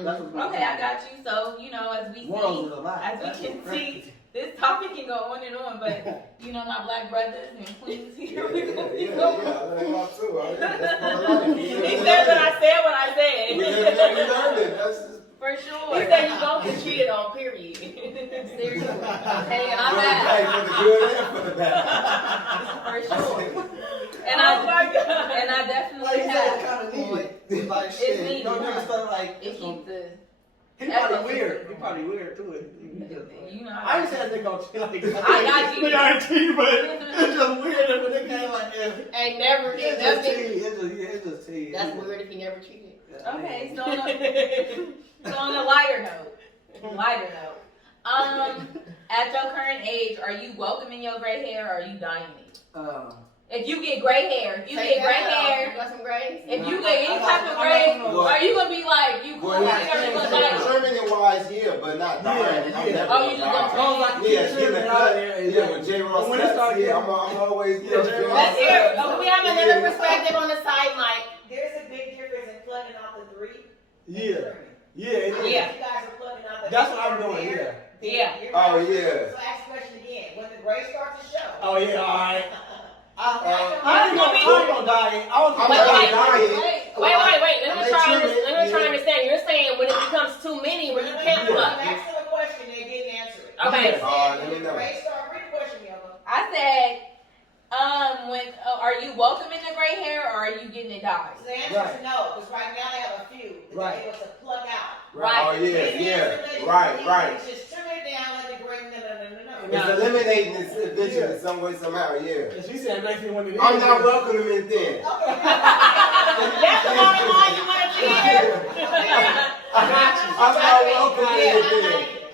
That's what's Okay, I got you. So, you know, as we Morals see, is a lot. as we can see, this topic can go on and on, but, you know, my black brothers and queens here, we gonna Yeah, keep yeah, going. that's my too. I mean, that's part of life. He said what I said. We learned it. That's just For He sure. said you don't get cheated on, period. Seriously. Hey, I'm for the at bad, for the good and for the bad. for sure. And Oh my God. I Like definitely you said, it's have. kind of needed. Like It's shit. needed, Don't do huh? stuff like It keeps the, He probably weird. He probably weird too. you know. I ain't saying nigga don't cheat like that. I got you. Nigga ain't cheat, but it's just weird if a nigga ain't like if Ain't never did it's just nothing. tea. It's just tea. That's weird if he never cheated. Okay, so on a lighter note, at your current age, are you welcoming your gray hair or are you dying it? If you get gray hair, You got some grays? if you get any type of gray, are you gonna be like, you cool, Well, or you gonna die? determining wise, yeah, but not dying. I'm never Oh, you just die. gonna Yeah, getting the cut. Yeah, when J. Ross When it cuts, started yeah, getting- I'm always Yeah, J. Ross Let's hear it. cuts. We have another perspective on the side, Mike. There's a big difference in plugging out the three. Yeah. Yeah, it is. Yeah. You guys are plugging out the That's what I'm doing, yeah. Yeah. Oh, yeah. So ask the question again. When the gray starts to show. Oh yeah, alright. I That's ain't gonna be- gonna die. I was I'm Wait, not wait, dying. Wait. Let me try Make sure to understand. You're saying when it becomes too many where you can't I'm plug. asking a question, they didn't answer it. Okay. They said, Let me when the know. gray start, read the question, Yoko. I said, Are you welcoming the gray hair or are you getting it dyed? So the answer is no, because right now they have a few that Right. they're able to pluck out. Right. Oh yeah. Right. It's just trim it down, let it bring no. It's eliminating this vision in some way, somehow, yeah. And she said basically when it I'm is, not welcoming it then. That's the bottom line you wanted to hear. I'm not welcoming it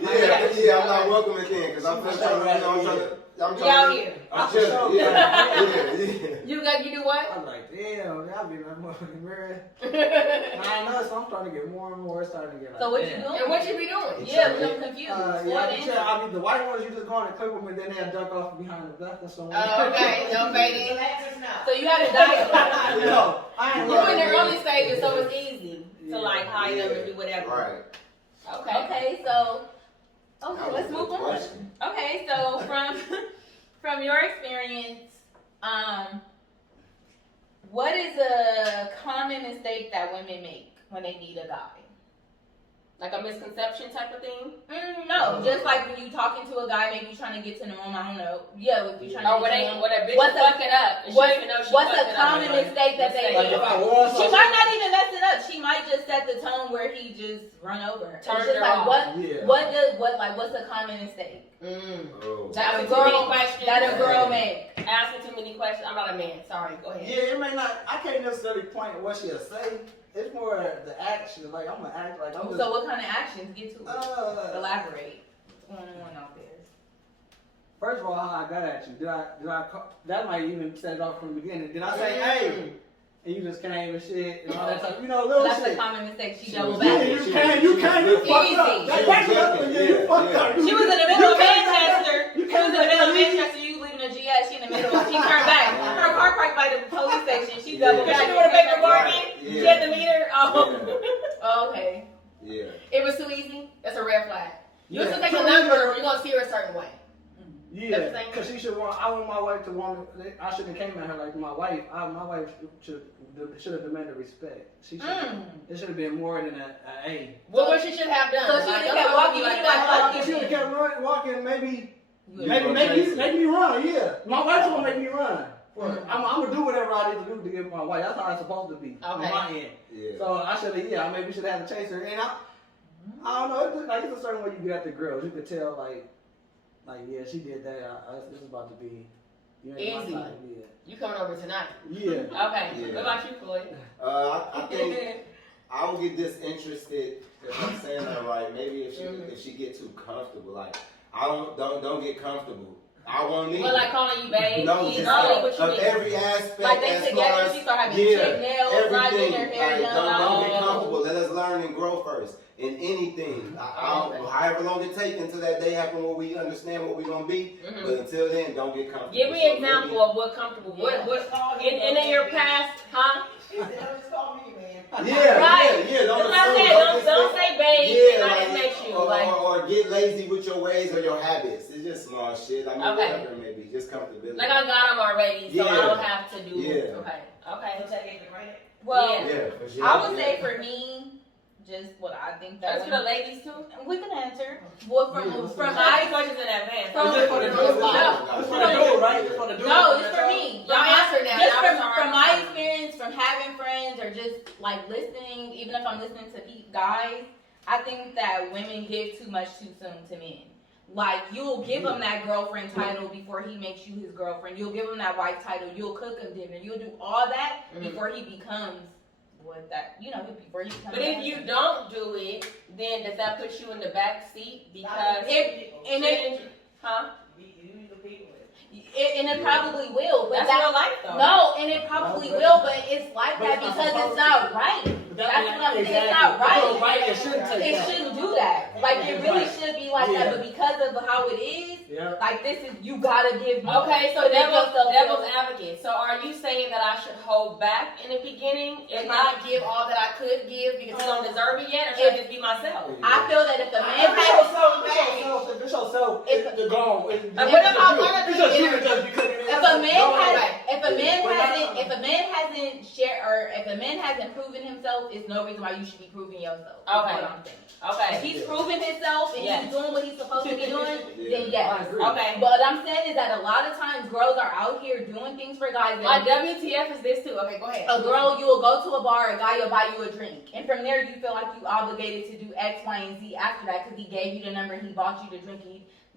then. Yeah, I'm not welcoming it then, because I'm just trying to, I'm We out here. I'm chilling, yeah. You do what? I'm like, damn, I've been that motherfucking mirror. I don't know, so I'm starting to get more and more. It's starting to get like, So what you damn. doing? And what you be doing? Yeah, because I'm confused. I mean, the white ones, you just go on and clip them and then they'll duck off behind the back or something. Oh, okay. No So fading. the answer is no. So you had to dye it. No, I ain't You in the early stages, so it's easy to like hide them and do whatever. Right. Okay. Okay, so That was let's a move good on. question. Okay, so from your experience, what is a common mistake that women make when they need a guy? Like a misconception type of thing? No, just like when you talking to a guy, maybe you trying to get to know him. I don't know. Yeah, if you trying to Or when get to know him. when a bitch What's fuck it up. And she don't even know she What's fucked a it common up. mistake that they Like make? if I was She might not even mess it up. She might just set the tone where he just run over her. Turned It's just her like off. Yeah. what's a common mistake Oh. that a Asking too many girl questions. that a girl make? Asking too many questions. I'm not a man. Sorry. Go ahead. Yeah, it may not. I can't necessarily point at what she'll say. It's more the action. Like I'm gonna act like I'm just. So what kind of actions? Get to it. Elaborate. What's going on out there? First of all, how I got at you? Did I call, that might even set it off from the beginning. Did I say hey? And you just came and shit and all that stuff. You know, So little that's shit. a common mistake. She She double was- Yeah, back. you She came, was- you she came, was you fucked easy. up. That's basically what you fucked up. She was in the middle of You came back Manchester. there. She was in the middle of Manchester. You leaving a GS. She in the middle. She turned back. Her car parked by the police station. She double Yeah. back. She doing a paper bargain. Yeah. She had the meter. Oh, okay. Yeah. It was too easy. That's a red flag. You Yeah. used to take So a number. You're gonna see her a certain way. Yeah, because she should want. I want my wife to want. I shouldn't have came at her like my wife. My wife should have demanded respect. She should. It should have been more than a A. What she should have done? So she Like, just that's kept what walking, I you feel like, that. She should have kept walking. Maybe You make gonna me chase it. run. Yeah, my wife's gonna make me run. I'm gonna do whatever I need to do to get my wife. That's how it's supposed to be on my end. Yeah. So I should have. Yeah, maybe should have had to chase her. And I don't know. It's a certain way you get at the girls. You could tell like yeah, she did that. This is about to be. You ain't Easy. my type. You coming over tonight? Yeah. Okay. Yeah. What about you, Floyd? I think I would get disinterested if I'm saying that right. Maybe if she get too comfortable. Like I don't get comfortable. I won't need. Well, like calling you babe. No, is just really what you of mean. every aspect. Like they as together, far as, she start having yeah, chick nails, not getting her hair Like, done. don't get Oh. comfortable. Let us learn and grow first in anything. However long it takes until that day happen where we understand what we're gonna be. But until then, don't get comfortable. Give me an example of what comfortable. What in your past, huh? Just call me, man. Yeah, Right. yeah. That's what I said. Don't say babe. I just make you or get lazy with your ways or your habits. It's just small shit. I mean, Okay. whatever it may be, just comfortability. like I got them already, so I Yeah. don't have to do. Yeah. Okay. Don't take it for granted. Well, Yeah, for sure. I would yeah. say for me, just what I think that That's for the ladies too. we can answer. Well, from I my questions in advance. From- It's for the dude, it's for the dude, right? It's for the dude. no, it's for me. Y'all answer now. Just Y'all answer from our my question. experience, from having friends or just like listening, even if I'm listening to guys, I think that women give too much too soon to men. Like you'll give him that girlfriend title before he makes you his girlfriend. You'll give him that wife title. You'll cook him dinner. You'll do all that before he becomes what that before he becomes. But if you don't do it, then does that put you in the back seat because huh? And it probably will, but That's real life though. no, and it probably will, but it's like that because it's not right. That's what I'm saying. It's not right. It shouldn't do that. Like it really should be like that, but because of how it is, like this is you gotta give me. Okay, so to make devil's yourself feel- advocate. So are you saying that I should hold back in the beginning and not give all that I could give because I don't deserve it yet, or should I just be myself? I feel that if a man If has it's yourself, it's gone. What if I wanna It's be just you in- just because if a man hasn't proven himself, it's no reason why you should be proving yourself. That's Okay. what I'm saying. Okay. If he's proven proving himself and he's doing what he's supposed to be doing, then yes. I agree. Okay. But what I'm saying is that a lot of times girls are out here doing things for guys. My That WTF is this too. Okay, go ahead. a girl, you will go to a bar, a guy will buy you a drink, and from there you feel like you obligated to do X, Y, and Z after that because he gave you the number, he bought you the drink.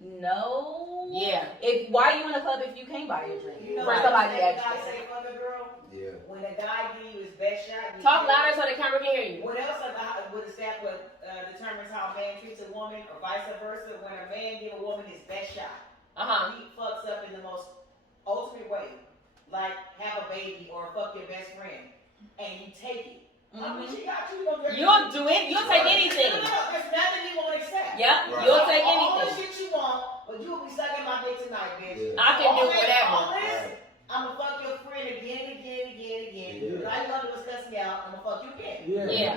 No. Yeah. Why are you in a club if you can't buy a drink You know, for like, somebody that extra? guy say fuck a girl. Yeah. When a guy give you his best shot, you Talk take louder it. so the camera can hear you. What else would that determines how a man treats a woman, or vice versa? When a man give a woman his best shot, he fucks up in the most ultimate way, like have a baby or fuck your best friend, and you take it. I mean, she got you. You'll do it. You'll take anything. No, there's nothing you won't accept. Yep. Right. You'll take All the anything. shit you want, but you will be sucking my dick tonight, bitch. Yeah. I can do All whatever. this, I'ma fuck your friend again. Yeah. Now you know what's cussing me out, I'ma fuck you again. Yeah.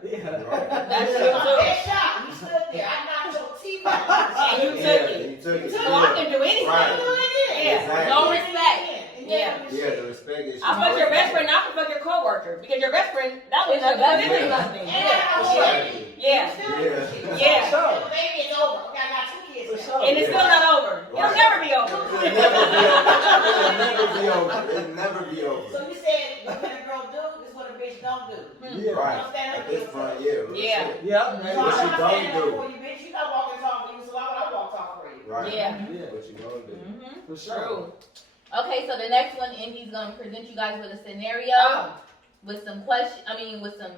That's That's true my too. best shot. You stood there. I knocked your teeth out. And you took it. You took it. So I can do anything. Right. Yeah. Exactly. No respect. Yeah, the respect is. I fuck your best friend, not to fuck your coworker. Because your best friend, that was It's your best nothing. friend. Exactly. Yeah. Yeah. So, baby, it's over. Okay, I got 2 kids now. And it's still not over. It'll Right. never be over. It'll never be over. It'll never be over. So you said what a girl do is what a bitch don't do. Right. At this point, yeah. Yeah. So What I'm you not don't standing up do. for you, bitch. You not walking talk for you, so why would I walk talk for you? Right. Yeah. What you gonna do? For sure. True. Okay, so the next one, Indy's gonna present you guys with a scenario with some with some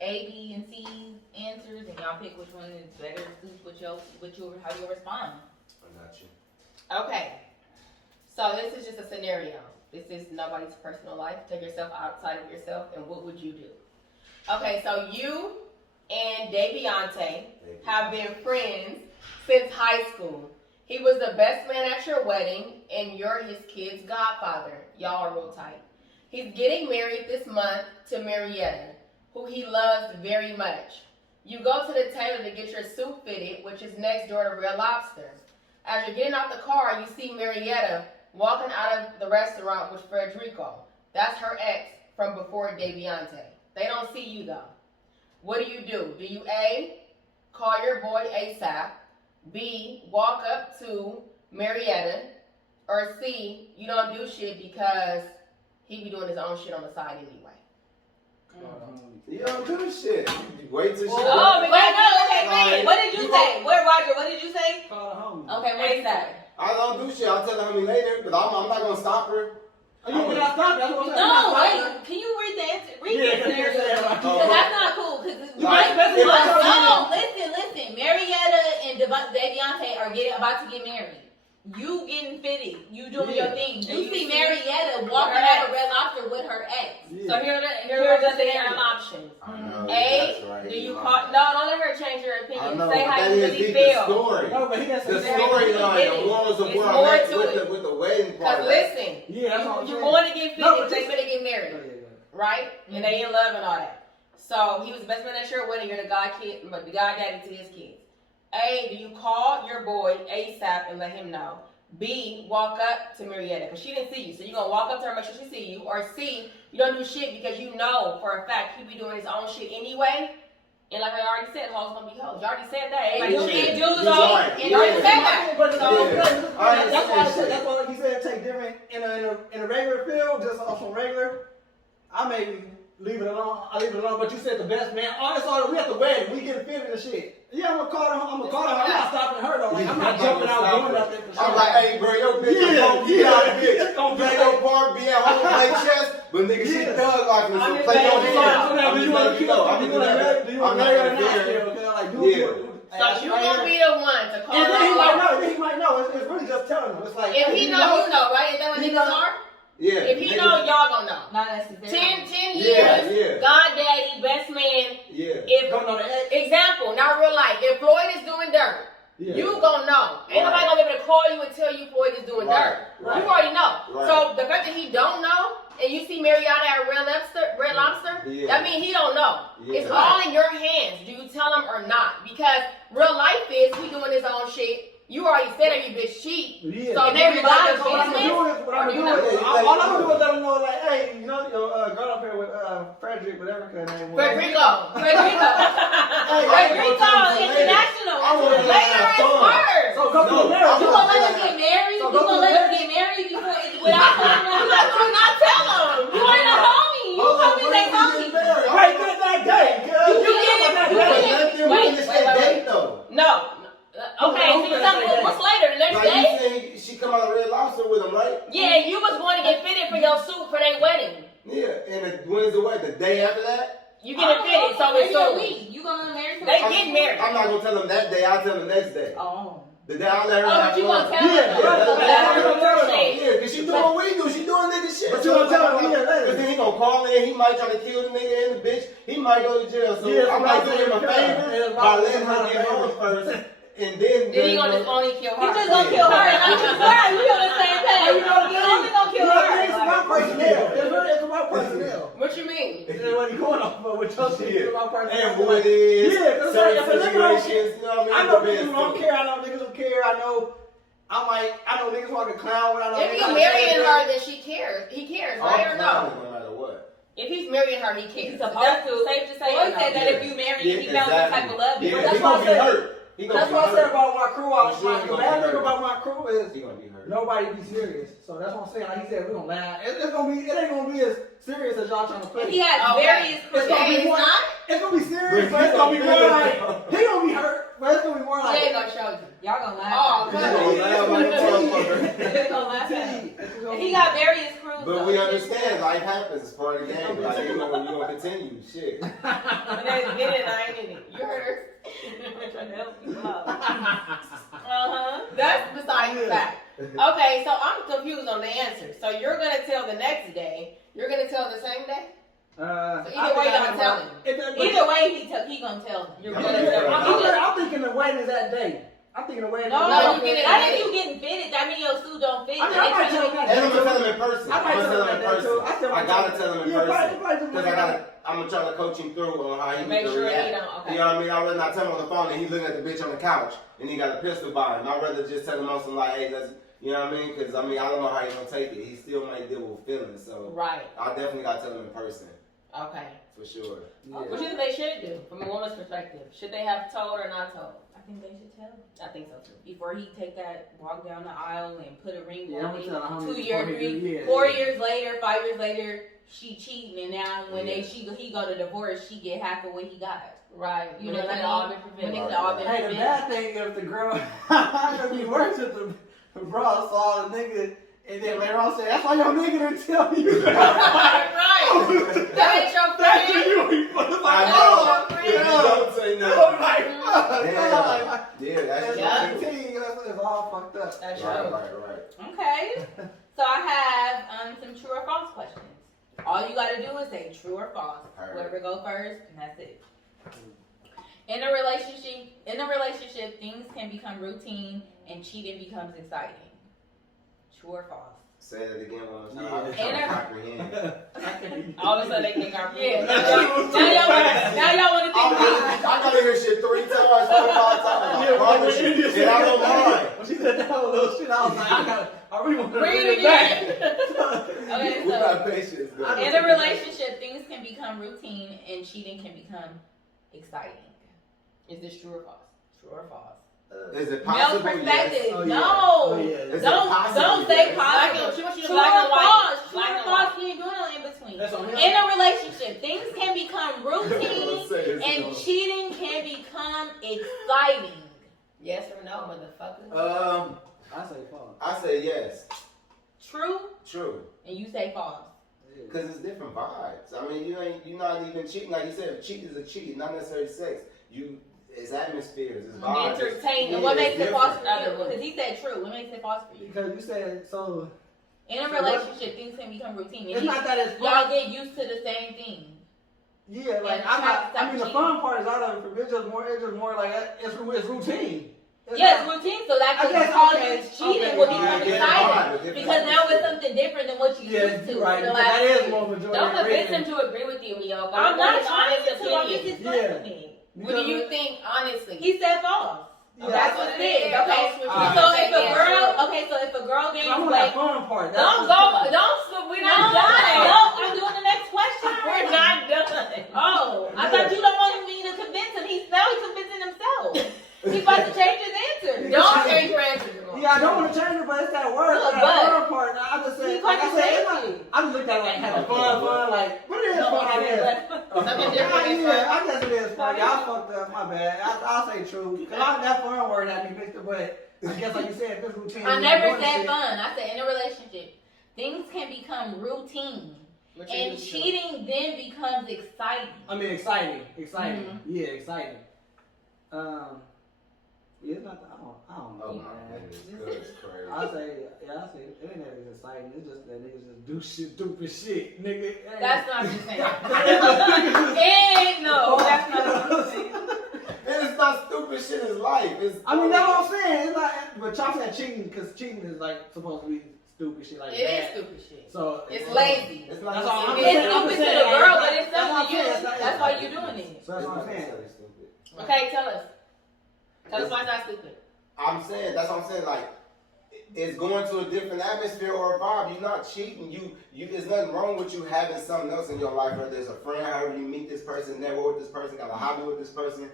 A, B, and C answers, and y'all pick which one is better suits how you respond. I got you. Okay. So this is just a scenario. This is nobody's personal life. Take yourself outside of yourself, and what would you do? Okay, so you and Deviante have been friends since high school. He was the best man at your wedding, and you're his kid's godfather. Y'all are real tight. He's getting married this month to Marietta, who he loves very much. You go to the tailor to get your suit fitted, which is next door to Red Lobster. As you're getting out the car, you see Marietta walking out of the restaurant with Frederico. That's her ex from before Deviante. They don't see you though. What do? Do you A, call your boy ASAP, B, walk up to Marietta, or C, you don't do shit because he be doing his own shit on the side anyway? You don't do shit. You wait till she. Oh, wait, no, Like, what did you say? Roger, what did you say? Call a homie. Okay, what is that? I don't do shit. I'll tell her homie later, but I'm not gonna stop her. Oh, you would not stop. That's what I'm saying. No, wait, can you read the answer? Read the scenario. Because that's not cool. Listen. Marietta and Deviante are about to get married. You getting fitted. You doing your thing. You see Marietta walking out of Red Lobster with her ex. So here are the scenario options. I know. A, that's right. do you call? No, don't let her change your I opinion. know, Say but how that you is really deep feel. story. No, but he got The some storyline, the morals of It's where more I'm at to it. with the wedding part. Cause listen, Yeah, that's what I'm you saying. want to get No, fitted, but they finna get married, right? And they in love and all that. So he was the best man at your wedding. You're the god daddy to his kids. A, do you call your boy ASAP and let him know? B, walk up to Marietta because she didn't see you, so you're gonna walk up to her, make sure she see you. Or C, you don't do shit because you know for a fact he be doing his own shit anyway. And like I already said, hoes gonna be hoes. You already said that. Everybody And cheat. dudes Right. and You already said that. But Yeah. that's why he said take different in a regular field, just off some regular. I maybe leave it alone. I leave it alone. But you said the best man. Oh, that's all. We at the wedding. We getting fitted and shit. Yeah, I'm gonna call her. I'm not stopping her though. Like I'm not jumping out doing nothing. For sure. I'm like, hey, bro, your bitch is gonna be out of bitch. Play your part, be at home, play chess, but nigga, she thug like this. So play your part. Do you want to marry her or not still? Like, So you gonna be the one to call And then he might her. know. He might know. It's really just telling him. It's like If hey, he you know, you know, right? Is that what He niggas know. are? Yeah. If he know, y'all gonna know. Not necessarily. 10 Yeah, years, yeah. God daddy, best man. Yeah. If Don't know the ex. example, not real life. If Floyd is doing dirt, Yeah. you gonna know. Ain't nobody gonna be able to call you and tell you Floyd is doing dirt. Right. You already know. Right. So the fact that he don't know, and you see Marietta at Red Lobster, Yeah. that means he don't know. Yeah. It's all in your hands. Do you tell him or not? Because real life is he doing his own shit you already said every bitch cheat. Yeah. So And everybody- everybody So what I'm gonna do is, all I'm gonna do is let them know, like, hey, you know, your girl up here with Frederick, whatever her name was. Frederico. Frederico International. Later is first. So go to the marriage. You gonna let us get married? So You go to gonna the let us marriage. get married before without telling us? Do not tell them. You ain't a homie. You told me they homie. Right, get that day, cuz. You get it. You can let them finish that date though. No. Okay, so you tell me what's later, the next Like day? you said, she come out of Red Lobster with him, right? Yeah, you was going to get fitted for your suit for their wedding. Yeah, and when is the wedding? The day after that? You getting fitted, so it's soon. You gonna marry They somebody? get married. I'm not gonna tell them that day. I'll tell them the next day. Oh. The day I let her Oh, have but you fun. gonna tell them? Yeah, that's what That's I'm what I'm saying. Yeah, cause she doing what we do. She doing nigga shit. But you gonna tell him, yeah, later. Cause then he gonna call in. He might try to kill the nigga and the bitch. He might go to jail. So Yeah, I might do him a favor by letting her get home first, and then Then he gonna just only kill her. He just gonna kill her and not kill her. We on the same page. You know what He only gonna kill It's her. about personnel. It's about personnel. What you mean? This is what he going off for with your shit. It's about personnel. and who it is. Yeah, 'cause certain if a nigga don't situations. You know what I mean? I know Depends niggas who don't too. care. I know niggas who care. I know niggas who can clown with. I know If niggas he's who marrying can- her, then she cares. He cares, right or I'm no? clowning no matter what. If he's marrying her, he He's cares. supposed That's to. safe to say. Boy or no? said that if you marry him, he found some type of love. Yeah, But that's he why I gonna be said- hurt. He gonna That's be what I said hurt. about my crew. For sure he The gonna bad be thing hurt. about my crew is He gonna be hurt. nobody be serious. So that's what I'm saying. Like he said, we gonna laugh. It ain't gonna be as serious as y'all trying to play. He has Okay. various It's gonna be It's more. not? It's gonna be serious, but it's gonna be more like he gonna be hurt, but it's gonna be more He like. ain't gonna show you. Y'all gonna laugh. Oh, He God. gonna laugh like a motherfucker. They gonna laugh at him. He got various crews. But though. we understand life happens. It's part of the game. Like you gonna continue. Shit. And that's in it, I ain't in it. You heard her? Trying to help people out. That's beside the fact. Okay, so I'm confused on the answer. So you're gonna tell the next day. You're gonna tell the same day. So either way, y'all tell him. Either way, he gonna tell him. You're Yeah. gonna tell him. I'm thinking the wedding is that day. I'm thinking the wedding. No, No, you get it that late. ain't you getting fitted. That mean your suit don't fit. I mean, I might tell him that. And I'm gonna tell him in person. I I'm might gonna tell tell him him in that too. person. I gotta tell him in person. Because I'm gonna try to coach him through on how he Make needs to sure he react. don't. Okay. You know what I mean? I'd rather not tell him on the phone and he's looking at the bitch on the couch and he got a pistol by him. I'd rather just tell him on some like, hey, let's, you know what I mean? Because I mean, I don't know how he's gonna take it. He still might deal with feelings, so Right. I definitely gotta tell him in person Okay. for sure. What do you think they should do from a woman's perspective? Should they have told or not told? I think they should tell him I think so too. before he take that walk down the aisle and put a ring Yeah, on I'm it. gonna tell him how 2 many years, before he do, 3, yeah, 4 yeah. years later, 5 years later, she cheating, and now when Yeah. he go to divorce, she get half of what he got. Right. You When know it what could I all mean? been When prevented. it could all been Hey, the prevented. bad thing if the girl, it's gonna be worse if the bra saw the nigga and then later on say, that's why your nigga didn't tell you. Right. That ain't your That's friend. you. I Oh, know. yeah. Don't say I'm nothing. like, fuck. Yeah, that's Yeah. true. It's all fucked up. That's Right, true. right. Okay. So I have some true or false questions. All you gotta do is say true or false. Alright. Whoever go first, and that's it. In a relationship, things can become routine and cheating becomes exciting. True or false? Say that again one more time. Yeah. I'm trying to comprehend. All of a sudden they think I'm Yeah. real. Now y'all wanna think I gotta hear shit 3 times, 4 5 times. I promise you. And I don't mind. When she said that little shit, I was like, I really want to Read read it it back. Okay, We so got patience. though. in a relationship, things can become routine and cheating can become exciting. Is this true or false? True or false? Is it Male possible? perspective. Yes. Oh, yeah. No. Oh, yeah. Is it Don't possible? say Yes. positive. She wants you to True black or and white. false? True Black or and false? white. You ain't doing no in between. That's on him. In a relationship, things can become routine Say it's and wrong. cheating can become exciting. Yes or no, motherfucker? I say false. I say yes. True, True. and you say false. Because it's different vibes. I mean, you're not even cheating. Like you said, cheat is a cheat, not necessarily sex. It's atmospheres, it's vibes. Entertainment. And what makes it false for different. you? Because he said true. What makes it false for you? Because you said so. In a relationship, things can become routine. It's And not that it's y'all fun. get used to the same thing. Yeah, like And I'm not. stop I mean, the cheating. fun part is out of it. It's just more like it's routine. It's Yes, not- routine. So that I could guess, cause okay, cheating okay, will yeah, become yeah, exciting yeah. because now it's something different than what you Yeah, used to. you're right. For the Because last that is year. more majority. Don't convince rating. him to agree with you, Miyoko. I'm not trying to. I'm opinion. just Yeah. explaining it. What do you think, honestly? He said false. Yeah, That's what it is. Okay. Alright. So if a girl gains I want weight, that fun part. Don't go. Don't. We're not done. no, I'm doing the next question. We're not done. Oh, I thought you don't want me to convince him. He's convincing himself. He's about to change his answer. Don't change your answer. Yeah, I don't want to change it, but it's that word, Look, that fun part. I just said, He like I said, it's contradicted like, I just looked at it like having fun, like, what is fun, I guess? Something different is Yeah, fun. I guess it is fun. Y'all fucked up, my bad. I'll say true. Cause that fun word had me mixed up, but I guess like you said, this routine. I never said fun. I said in a relationship, things can become routine. And cheating then becomes exciting. I mean, exciting. Mhm. Yeah, exciting. Yeah, it's not. I don't know. Oh my Man. goodness, that's crazy. I say it ain't that it's exciting. It's just that niggas just do stupid shit, nigga. It ain't- That's not the same. No, that's not the same. And it's not stupid shit, it's life. I mean, that's what I'm saying. It's not, but y'all said cheating because cheating is like supposed to be stupid shit, like It that. is stupid shit. So It's lazy. It's not That's all I'm It's saying. I'm stupid to saying, the like, girl, it's but not- it's that's what I'm something to you. saying, it's not- That's why you're doing it. So that's what I'm saying. Stupid. Okay, tell us. Tell us why it's not stupid. I'm saying, that's what I'm saying, like, it's going to a different atmosphere or a vibe. You're not cheating. There's nothing wrong with you having something else in your life, whether it's a friend, however you meet this person, network with this person, got a hobby with this person.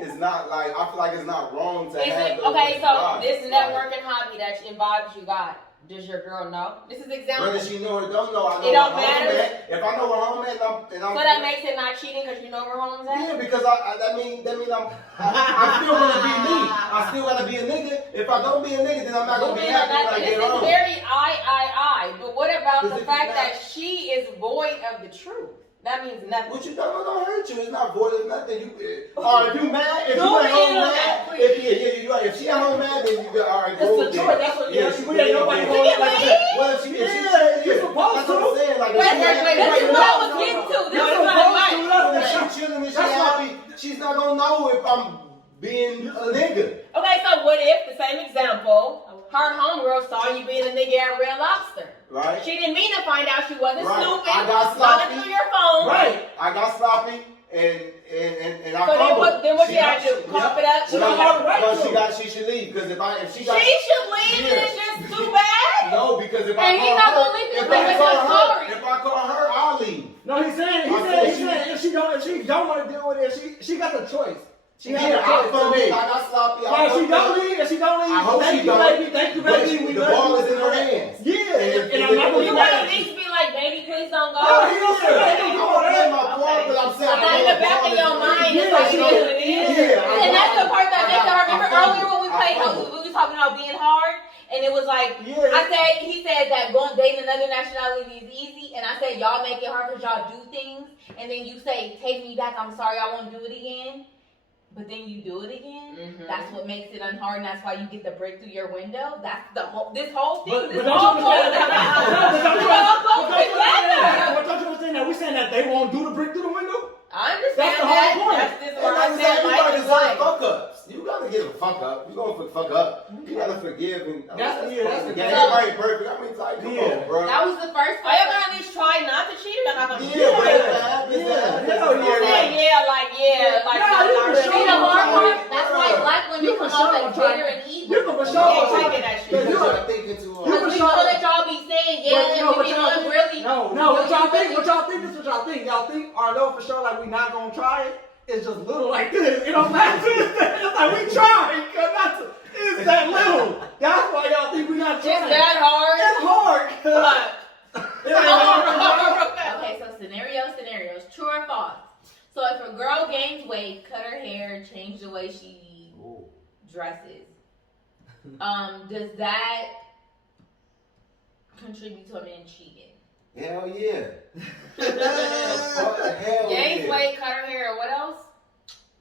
It's not like, I feel like it's not wrong to have those Okay, so vibes. this Like, networking hobby that involves you got, does your girl know? This is example. whether she know or don't know, I know It don't where home matter? at. If I know where home at, and I'm So that makes it not cheating because you know where home's at? yeah, because that mean I still want to be me. I still want to be a nigga. If I don't be a nigga, then I'm not gonna be happy when I This get is home. very I. But what about Does the it fact not- that she is void of the truth? That means nothing. What you don't hurt you. It's not void of nothing. If you mad, if you Don't at home feel mad, that you're right. If she at home mad, then you go, all right, It's go the with choice. it. That's what. Yeah, Yeah, we ain't nobody yeah. holding like that. Well, if she, Yeah, yeah, you supposed that's what I'm to. saying. Like, Wait, if she happy, this is like, what I no, was getting to. This You're is what supposed I to. When That's she chilling and she That's happy, she's not gonna know if I'm being a nigga. Okay, so what if, the same example, her homegirl saw you being a nigga at Red Lobster? Right? She didn't mean to find out she wasn't Right. stupid. I got Not sloppy. through your phone. Right. I got sloppy and I So then what she had to do? yeah. Cough it up? She got all the right No, to. she should leave because if she She got should leave and it's just too bad? no because if And I he's call not her, gonna leave you if because I it's call your her, story. if I call her, I'll leave. No, he said if she don't want to deal with it, she got the choice. She has Yeah, the choice to I leave. got sloppy. Well, if she don't leave, I hope thank she you, don't. baby. Thank you, But baby. We the love ball you. is in her hands. Yeah, And and I'm not gonna You be gotta mad. at least be like, baby, please don't go. Oh, he don't say that. He I'm don't do gonna play that. my part, but I'm saying But in the back of your mind, it's Yeah, like, she you know did. what it is. Yeah, And that's the part that makes it hard. Remember I earlier when we played, we were talking about being hard, and it was like, Yeah. he said that going dating another nationality is easy, and I said y'all make it hard because y'all do things, and then you say, take me back, I'm sorry, I won't do it again. But then you do it again. Mhm. That's what makes it unhard, and that's why you get the break through your window. That's this whole thing. But This don't whole you goes understand together. that? It all goes together. But don't you understand that we saying that they won't do the brick through the window? I understand That's the that. whole point. That's this And where I like I said said, life everybody is deserves life. fuck ups. You gotta give a fuck up. You gonna fuck up. You gotta forgive and That's the game. game. Everybody perfect. I mean, like, come Yeah. on, bro. That was the first Are you gonna at least try not to cheat? Or you're not gonna Yeah, but if it Yeah. happens, Yeah. it happens. Hell It's yeah. not like- like Nah, you not for really. sure. See the hard part? Yeah. That's why black women You come for off sure as try- bitter and evil. You can for You sure. ain't taking that shit. Because You y'all thinking too hard. You Because for we sure. know that y'all be saying, yeah, But no, we what be y'all doing think? really. No, what y'all think? What y'all think? This is what y'all think. Y'all think our love for sure, like we not gonna try it. It's just little like this. It don't matter. It's like we trying, cause not to. It's that little. That's why y'all think we not It's trying. that hard. It's hard. But It ain't hard. Okay, so scenarios, true or false? So if a girl gains weight, cut her hair, change the way she Ooh. dresses, does that contribute to a man cheating? Hell yeah. Hell gains yeah. weight, cut her hair, what else?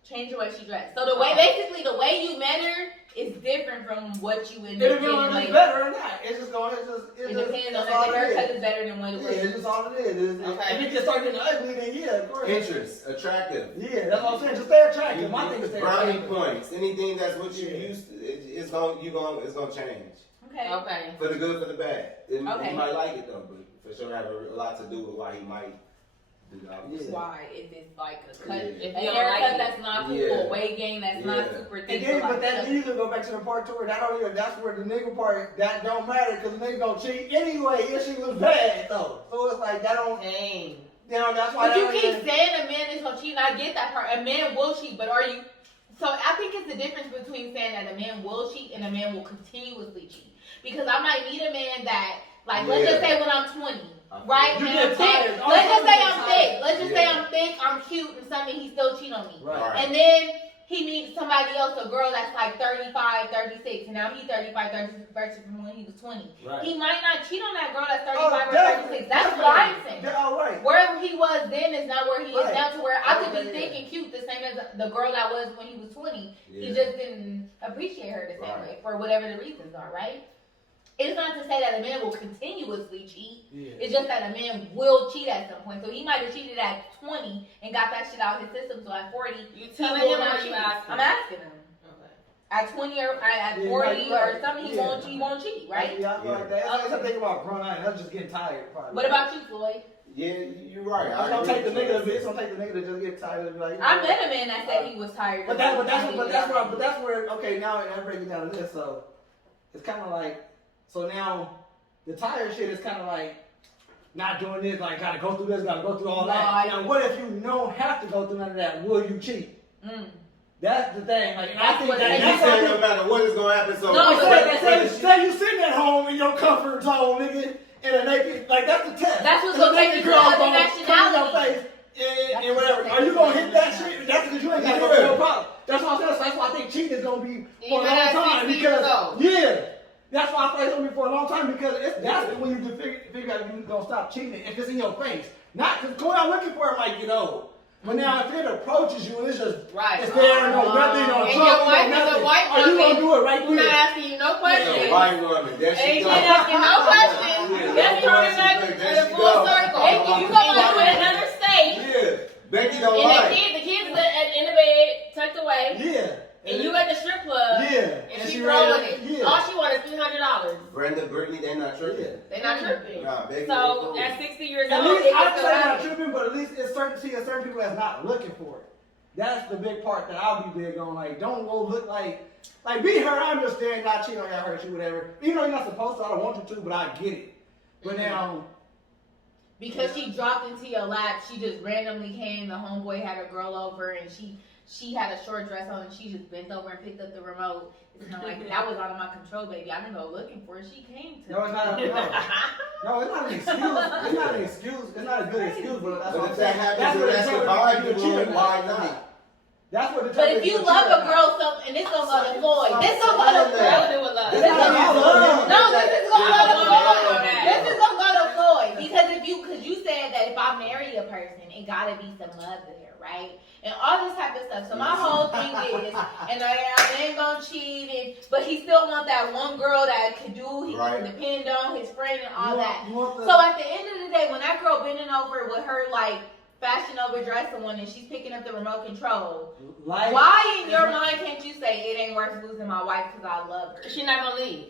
Change the way she dressed. So the way, basically, the way you met her is different from what you end It up depends getting on if it's later. better or not. It's just going. It depends on that's all if the it haircut is. is better than what it Yeah, was. it's just all it is. Okay. If it just start getting ugly, then yeah, of course. Interest, attractive. Yeah, that's what I'm saying. Just stay attractive. My thing is stay brownie attractive. points. Anything that's what you Yeah. used to, it's gonna change. Okay. Okay. For the good, for the bad. Okay. He might like it though, but for sure have a lot to do with why he might Why? If it's like a cut, If a you don't haircut like it. that's not cool, a weight gain that's not super thick. And then, so but like, that usually go back to the part to where that's where the nigga part, that don't matter, because the nigga gonna cheat anyway if she was bad, though. So it's like, that don't, Dang. that's why. But you keep saying a man is gonna cheat, and I get that part. A man will cheat, but are you? So I think it's the difference between saying that a man will cheat and a man will continuously cheat. Because I might meet a man that, like, let's just say when I'm 20, right? You And get I'm thick. tired. Let's just say I'm tired. thick. Let's just say I'm thick, I'm cute, and something he still cheat on me. Right. And then he meets somebody else, a girl that's like 35, 36, and now he's 35, 36 versus from when he was 20. Right. He might not cheat on that girl that's 35 or definitely, 36. That's what I'm saying. They're all right. Where he was then is not where he is Right. now, to where I could be Okay, thick and cute the same as the girl that was when he was 20. He just didn't appreciate her the same way for whatever the reasons are, right? It's not to say that a man will continuously cheat. Yeah. It's just that a man will cheat at some point. So he might have cheated at 20 and got that shit out of his system. So at 40, You he telling will him or not you cheat. asking? I'm asking him. Okay. At 20 or at 40 or something, he won't cheat, right? Yeah, I feel like that. That's the thing about grown up. That's just getting tired, probably. What about you, Floyd? Yeah, you're right. It's gonna take the nigga to just get tired and be like. I met a man that said he was tired. But that's where okay, now I break it down to this. So it's kind of like, so now the tired shit is kind of like not doing this, like gotta go through this, gotta go through all that. Now what if you don't have to go through none of that? Will you cheat? That's the thing. Like, I think That's no matter what is gonna happen. So No, say you sitting at home in your comfort zone, nigga, in a naked, like that's the test. That's what's gonna take you to the other nationality. And whatever. Are you gonna hit that shit? That's because you ain't got no real problem. That's what I'm saying. So that's why I think cheating is gonna be for a long time. Because that's why I think it's gonna be for a long time, because that's when you figure out you're gonna stop cheating if it's in your face. Not because going out looking for it might get old. But now if it approaches you and it's just it's there, no nothing, no and trouble, your wife no is a nothing. white Are you gonna do it right We're there? not asking you no questions. white woman, there she Ain't go. asking no questions. That's turning back to the full circle. You go to another state. Yeah, Becky don't And lie. the kids in the bed, tucked away. Yeah. And you at the strip club. Yeah. And she throwing it. Yeah. All she wanted is $300. Brenda, Brittany, they not tripping. They not tripping. Nah, Becky, So they at 60 years At old, least it I'd can say still not happen. tripping, but at least it's certain people that's not looking for it. That's the big part that I'll be big on. Like, don't go look like be her. I understand not cheating on you, I hurt you, whatever. Even though you're not supposed to, I don't want you to, but I get it. But now, Because she dropped into your lap, she just randomly came. The homeboy had a girl over, and she had a short dress on, and she just bent over and picked up the remote. It's kind of like that was out of my control, baby. I didn't go looking for it. She came to no, it's not. No, it's not an excuse. It's not an excuse. It's not a good excuse, but that's what I'm if saying. that happens, that's the vibe you want, why not? That's what the But if you love a girl so, and this gonna go to Floyd, this gonna go to That would Floyd. do with love. It's not about love. No, this is gonna go to Floyd. Yeah. This is gonna go to Floyd because because you said that if I marry a person, it gotta be some love there, right? And all this type of stuff. So my whole thing is, and I ain't gonna cheat, but he still want that one girl that can do, he can depend on, his friend and all that. So at the end of the day, when that girl bending over with her like fashion over dress on and she's picking up the remote control, why in your mind can't you say it ain't worth losing my wife because I love her? She's not gonna leave,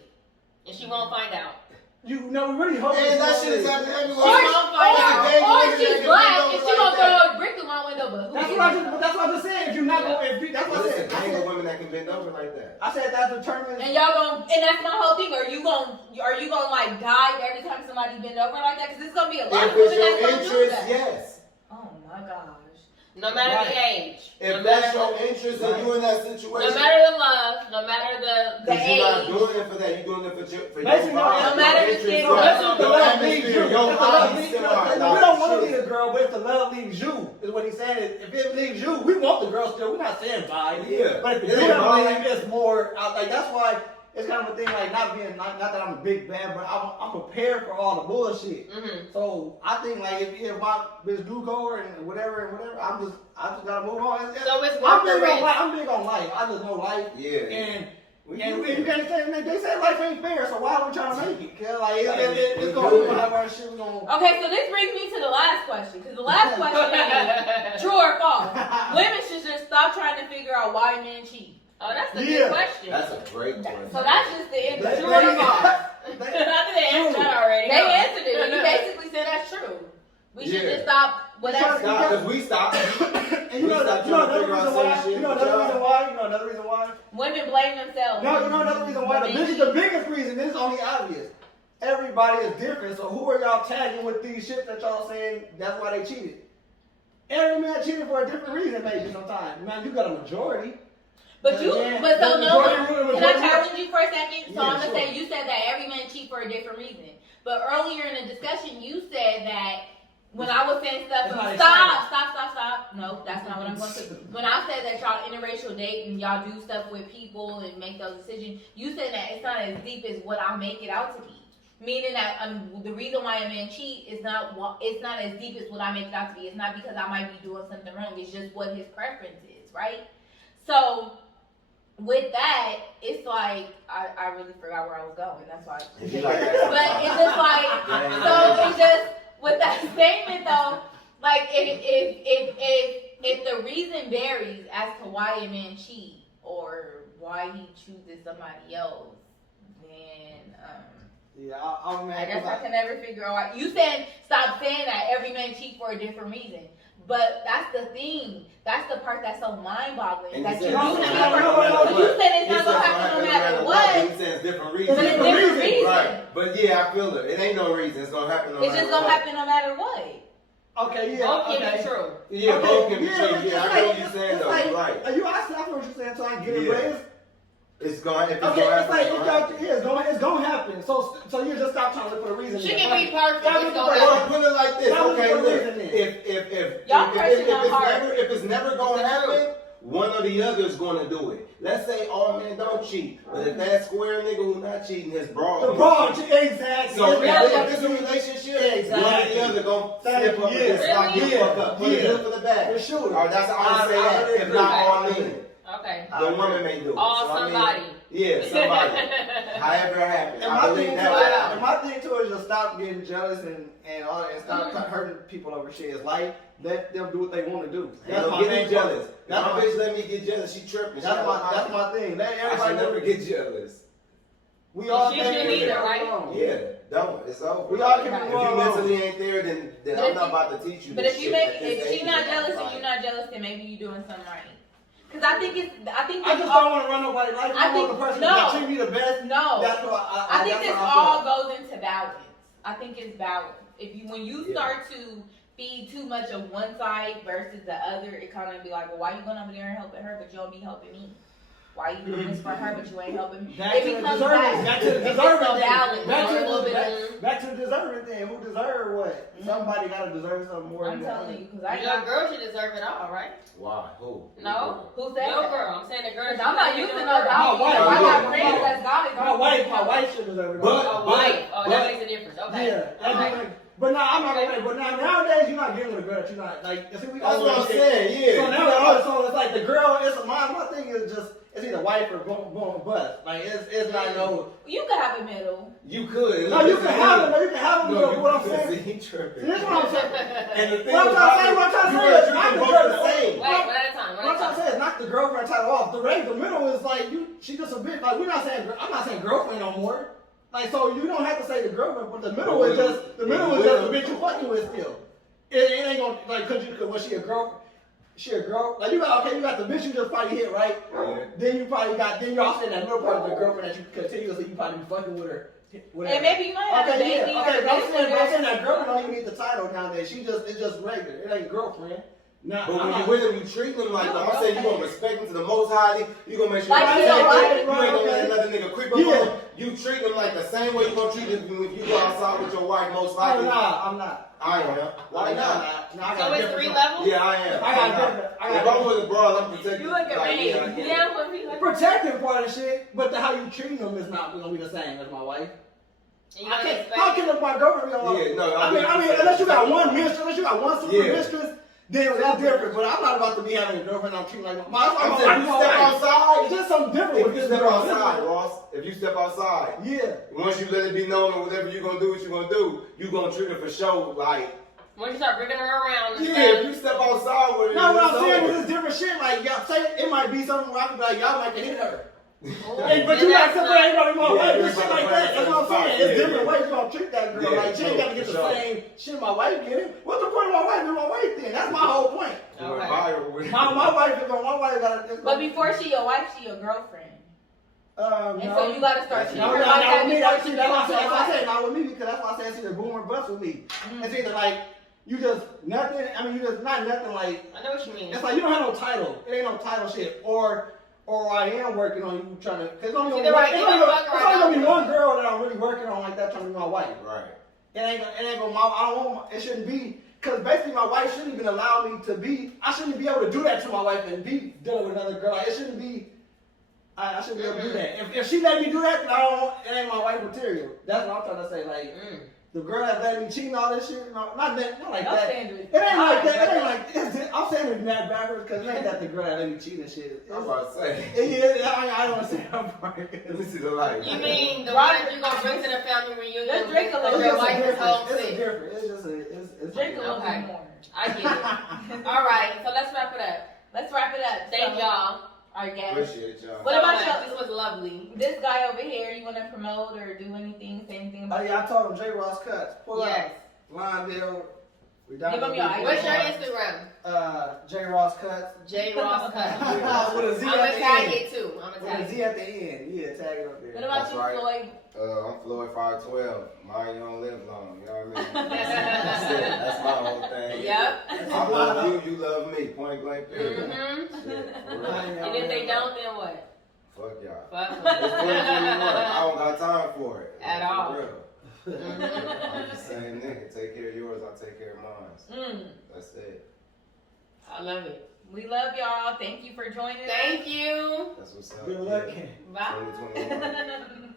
and she won't find out. We really hope. And that shit is happening everywhere. Or she's black and she gonna throw a brick through my window, but who That's cares? what I just said. If you're not going, that's what I Listen, said. ain't no women that can bend over like that. I said that determines. And y'all gonna, and that's my whole thing. Are you gonna like dive every time somebody bend over like that? Because it's gonna be a lot If of women it's your that's gonna do interest, that. yes. Oh my gosh. No matter the age. If that's your interest and you in that situation. No matter the love, no matter the Because you're not age. doing it for that, you're doing it for your Basically, vibe, no matter your the skin interest, color. The your love leaves atmosphere, you. your If the love hobbies, leaves you. your We don't want to shit. leave a girl, but if the love leaves you, is what he's saying. If it leaves you, we want the girl still. We're not saying bye. Yeah. But if It you ain't don't bye. leave, it's more. Like that's why it's kind of a thing. Like not that I'm a big bad, but I'm prepared for all the bullshit. Mm-hmm. So I think like if my bitch do go and whatever, I just gotta move on. So it's I'm worth the big on risk. life. I'm big on life. I just know life. Yeah. And you can't say they say life ain't fair, so why are we trying to make it? Cause like it's gonna have our shit. We gonna. Okay, so this brings me to the last question, because the last question is true or false. Women should just stop trying to figure out why men cheat. Oh, that's a good question. That's a great question. So that's just the end. They- True or they- false? I think they answered that already. They answered it. You basically said that's true. We should just stop. Well, that's because we stopped. And you know another reason why? You know another reason why? women blame themselves. No, you know another reason why? The biggest reason is only obvious. Everybody is different, so who are y'all tagging with these shit that y'all saying that's why they cheated? Every man cheated for a different reason, maybe sometimes. Man, you got a majority. But so can I challenge you for a second? So Yeah, I'm gonna sure. say you said that every man cheat for a different reason. But earlier in the discussion, you said that when I was saying stuff, stop. No, that's not what I'm going to say. When I said that y'all interracial date and y'all do stuff with people and make those decisions, you said that it's not as deep as what I make it out to be. Meaning that the reason why a man cheat is not as deep as what I make it out to be. It's not because I might be doing something wrong. It's just what his preference is, right? So with that, it's like I really forgot where I was going. That's why. But it's just like so. It's just with that statement though. Like if the reason varies as to why a man cheat or why he chooses somebody else, then Yeah, I'm mad. I guess I can never figure out. You said stop saying that every man cheats for a different reason. But that's the thing. That's the part that's so mind-boggling. That you said it's not gonna happen no matter what. He says different reasons. But it's different reason. Right. But yeah, I feel it. It ain't no reason. It's gonna happen no matter what. It's just gonna happen no matter what. Okay, yeah. Both can be true. Yeah, both can be Yeah, true. but Yeah, I know what you're saying though. You're right. I see what you're saying, so I get it, but It's going. If it's okay, going it's like happen, it's gonna happen. So you just stop trying to look for a reason. She can be perfect. It's gonna well, happen. put it like this. Stop Okay, looking for a look. reason then. If it's never gonna happen, one or the other is gonna do it. Let's say all men don't cheat, but if that square nigga who not cheating, his bra. The bra, exactly. So if it's a relationship, one or the other gonna slip up and just start getting fucked up. Put it in for the bag. For sure. Or that's how I would say that. If not all men. Okay. The woman may do it. All So, I mean, somebody. yeah, somebody. However it happens. And I my believe thing, that. and my thing too is just stop getting jealous and all that, and stop hurting people over shit. It's like let them do what they want to do. That's my thing. Jealous. That's my bitch let me get jealous. She tripping. That's my thing. Let I everybody should never get jealous. We all She shouldn't either, right? Yeah, don't. It's over. We all can If be you wrong. mentally ain't there, then I'm not about to teach you. But this if you shit make at this if age. she's not jealous and you're not jealous, then maybe you're doing something right. Cause I think I just don't want to run nobody's life. I want the person that treat me the best. No. That's what I think this all goes into balance. I think it's balance. When you start to feed too much of one side versus the other, it kind of be like, well, why you going over there and helping her, but you don't be helping me? Why you doing this for her, but you ain't helping me? Back to the deserving. Back to the deserving thing. Who deserve what? Somebody gotta deserve something more. I'm telling you, because Your girl should deserve it all, right? Why? Who? No. Who said Your that? girl. I'm saying the girl. I'm not using no dog. My wife. I got My friends that's got it. My wife should deserve it. A wife. Oh, that makes a difference. Okay. Yeah. Okay. But no, I'm not gonna. But nowadays you're not getting with a girl that you're not like. See, we That's all what I'm shit. saying. Yeah. So now, so it's like the girl. My thing is just it's either wife or going bust. Like it's not no. You could have a middle. You could. No, you can have it. No, you can have it. But what I'm saying. saying. He tripping. This is what I'm saying. And the thing What I'm trying to say is not the girl. the same. Wait, one at a time. What I'm trying to say is not the girlfriend title off. The middle is like she just a bitch. Like I'm not saying girlfriend no more. Like so you don't have to say the girlfriend, but the middle is just the bitch you fucking with still. It ain't gonna like cause she a girlfriend. She a girl. Like you got the bitch you just probably hit right. Yeah. Then you also in that middle part of the girlfriend that you continuously you probably be fucking with her. Whatever. And maybe you might have a baby. Okay, but I'm saying that girlfriend don't even need the title nowadays. It's just regular. It ain't girlfriend. Nah, but when you with him, you treat him like I'm saying you gonna respect him to the most high. You gonna make sure Like you ain't right, gonna let another nigga creep up Yeah. on him. You treat him like the same way you gonna treat him if you go outside with your wife. Most likely. I'm not. I am. Why not? So it's 3 levels? Yeah, I am. I got different. If I'm with a bro, I'm protected. You look at me. Yeah, I'm with you. Protecting part of shit, but how you treat them is not gonna be the same as my wife. How can my girlfriend be on? Yeah, no. I mean, unless you got one mistress, unless you got one super mistress, then that's different. But I'm not about to be having a girlfriend I'm treating like my. I'm saying if you step outside, it's just something different. If you step outside, Ross, if you step outside, yeah. Once you let it be known or whatever you're gonna do, you gonna treat her for show like. Once you start bringing her around and yeah, stuff. if you step outside with her. No, what I'm saying is it's different shit. Like y'all say, it might be something where I could be like, y'all might can hit her. Hey, but you got separate everybody my wife and shit like that. That's what I'm saying. It's Yeah. different ways you gonna treat that girl. Yeah, Like she ain't gotta get the sure. same shit my wife getting. What's the point of my wife doing my wife then? That's my whole point. You went viral with My wife is on my wife gotta. But before she your wife, she your girlfriend. And so you gotta start treating No, her like that with me. before That's she why becomes your I say wife. not with me because that's why I say it's either boom or bust with me. It's either like you just nothing. I mean, you just not nothing like. I know what you mean. It's like you don't have no title. It ain't no title shit. Or I am working on you trying to. Cause it's only gonna be one girl that I'm really working on like that trying to be my wife. Right. It ain't gonna. I don't want. It shouldn't be. Cause basically my wife shouldn't even allow me to be. I shouldn't be able to do that to my wife and be dealing with another girl. Like, it shouldn't be. I shouldn't be able to do that. If she let me do that, then I don't want. It ain't my wife material. That's what I'm trying to say. Like. The girl that let me cheat and all this shit, not like that. Your It standard. ain't like that. It ain't like. I'm saying it that backwards because it ain't that the girl that let me cheat and shit. I'm about to say. Yeah, I don't want to say that part. Let me see the light. You mean the one you gonna bring to the family reunion? Let's drink a little your bit. wife is home It's sick. different. It's just a. It's Drink a little Okay. bit more. I get it. All right, so let's wrap it up. Let's wrap it up. Thank y'all. Our guest. Appreciate y'all. What so about much. y'all? This was lovely. This guy over here, you want to promote or do anything? Say anything Oh about yeah, I told him J. Ross Cuts. Pull Yes. up. Lindale. We down Give him your ID. What's your Instagram? J. Ross Cuts. J Ross Cut. With a Z I'm at gonna the tag end. it too. I'm With gonna a tag Z it. at the end. Yeah, tag it up there. What about That's you, right. Floyd? I'm Floyd 512. Mine you don't live long. You know what I mean? That's it. That's my whole thing. Yep. I love you. You love me. Point blank period. Mm-hmm. Shit, for real. And if they don't, then what? Fuck y'all. Fuck It's them. 2021. I don't got time for it. At For all. real. Mhm. I'm the same nigga. Take care of yours. I'll take care of mine. That's it. I love it. We love y'all. Thank you for joining us. Thank you. That's what's up. Good luck. Yeah. Bye. 2021.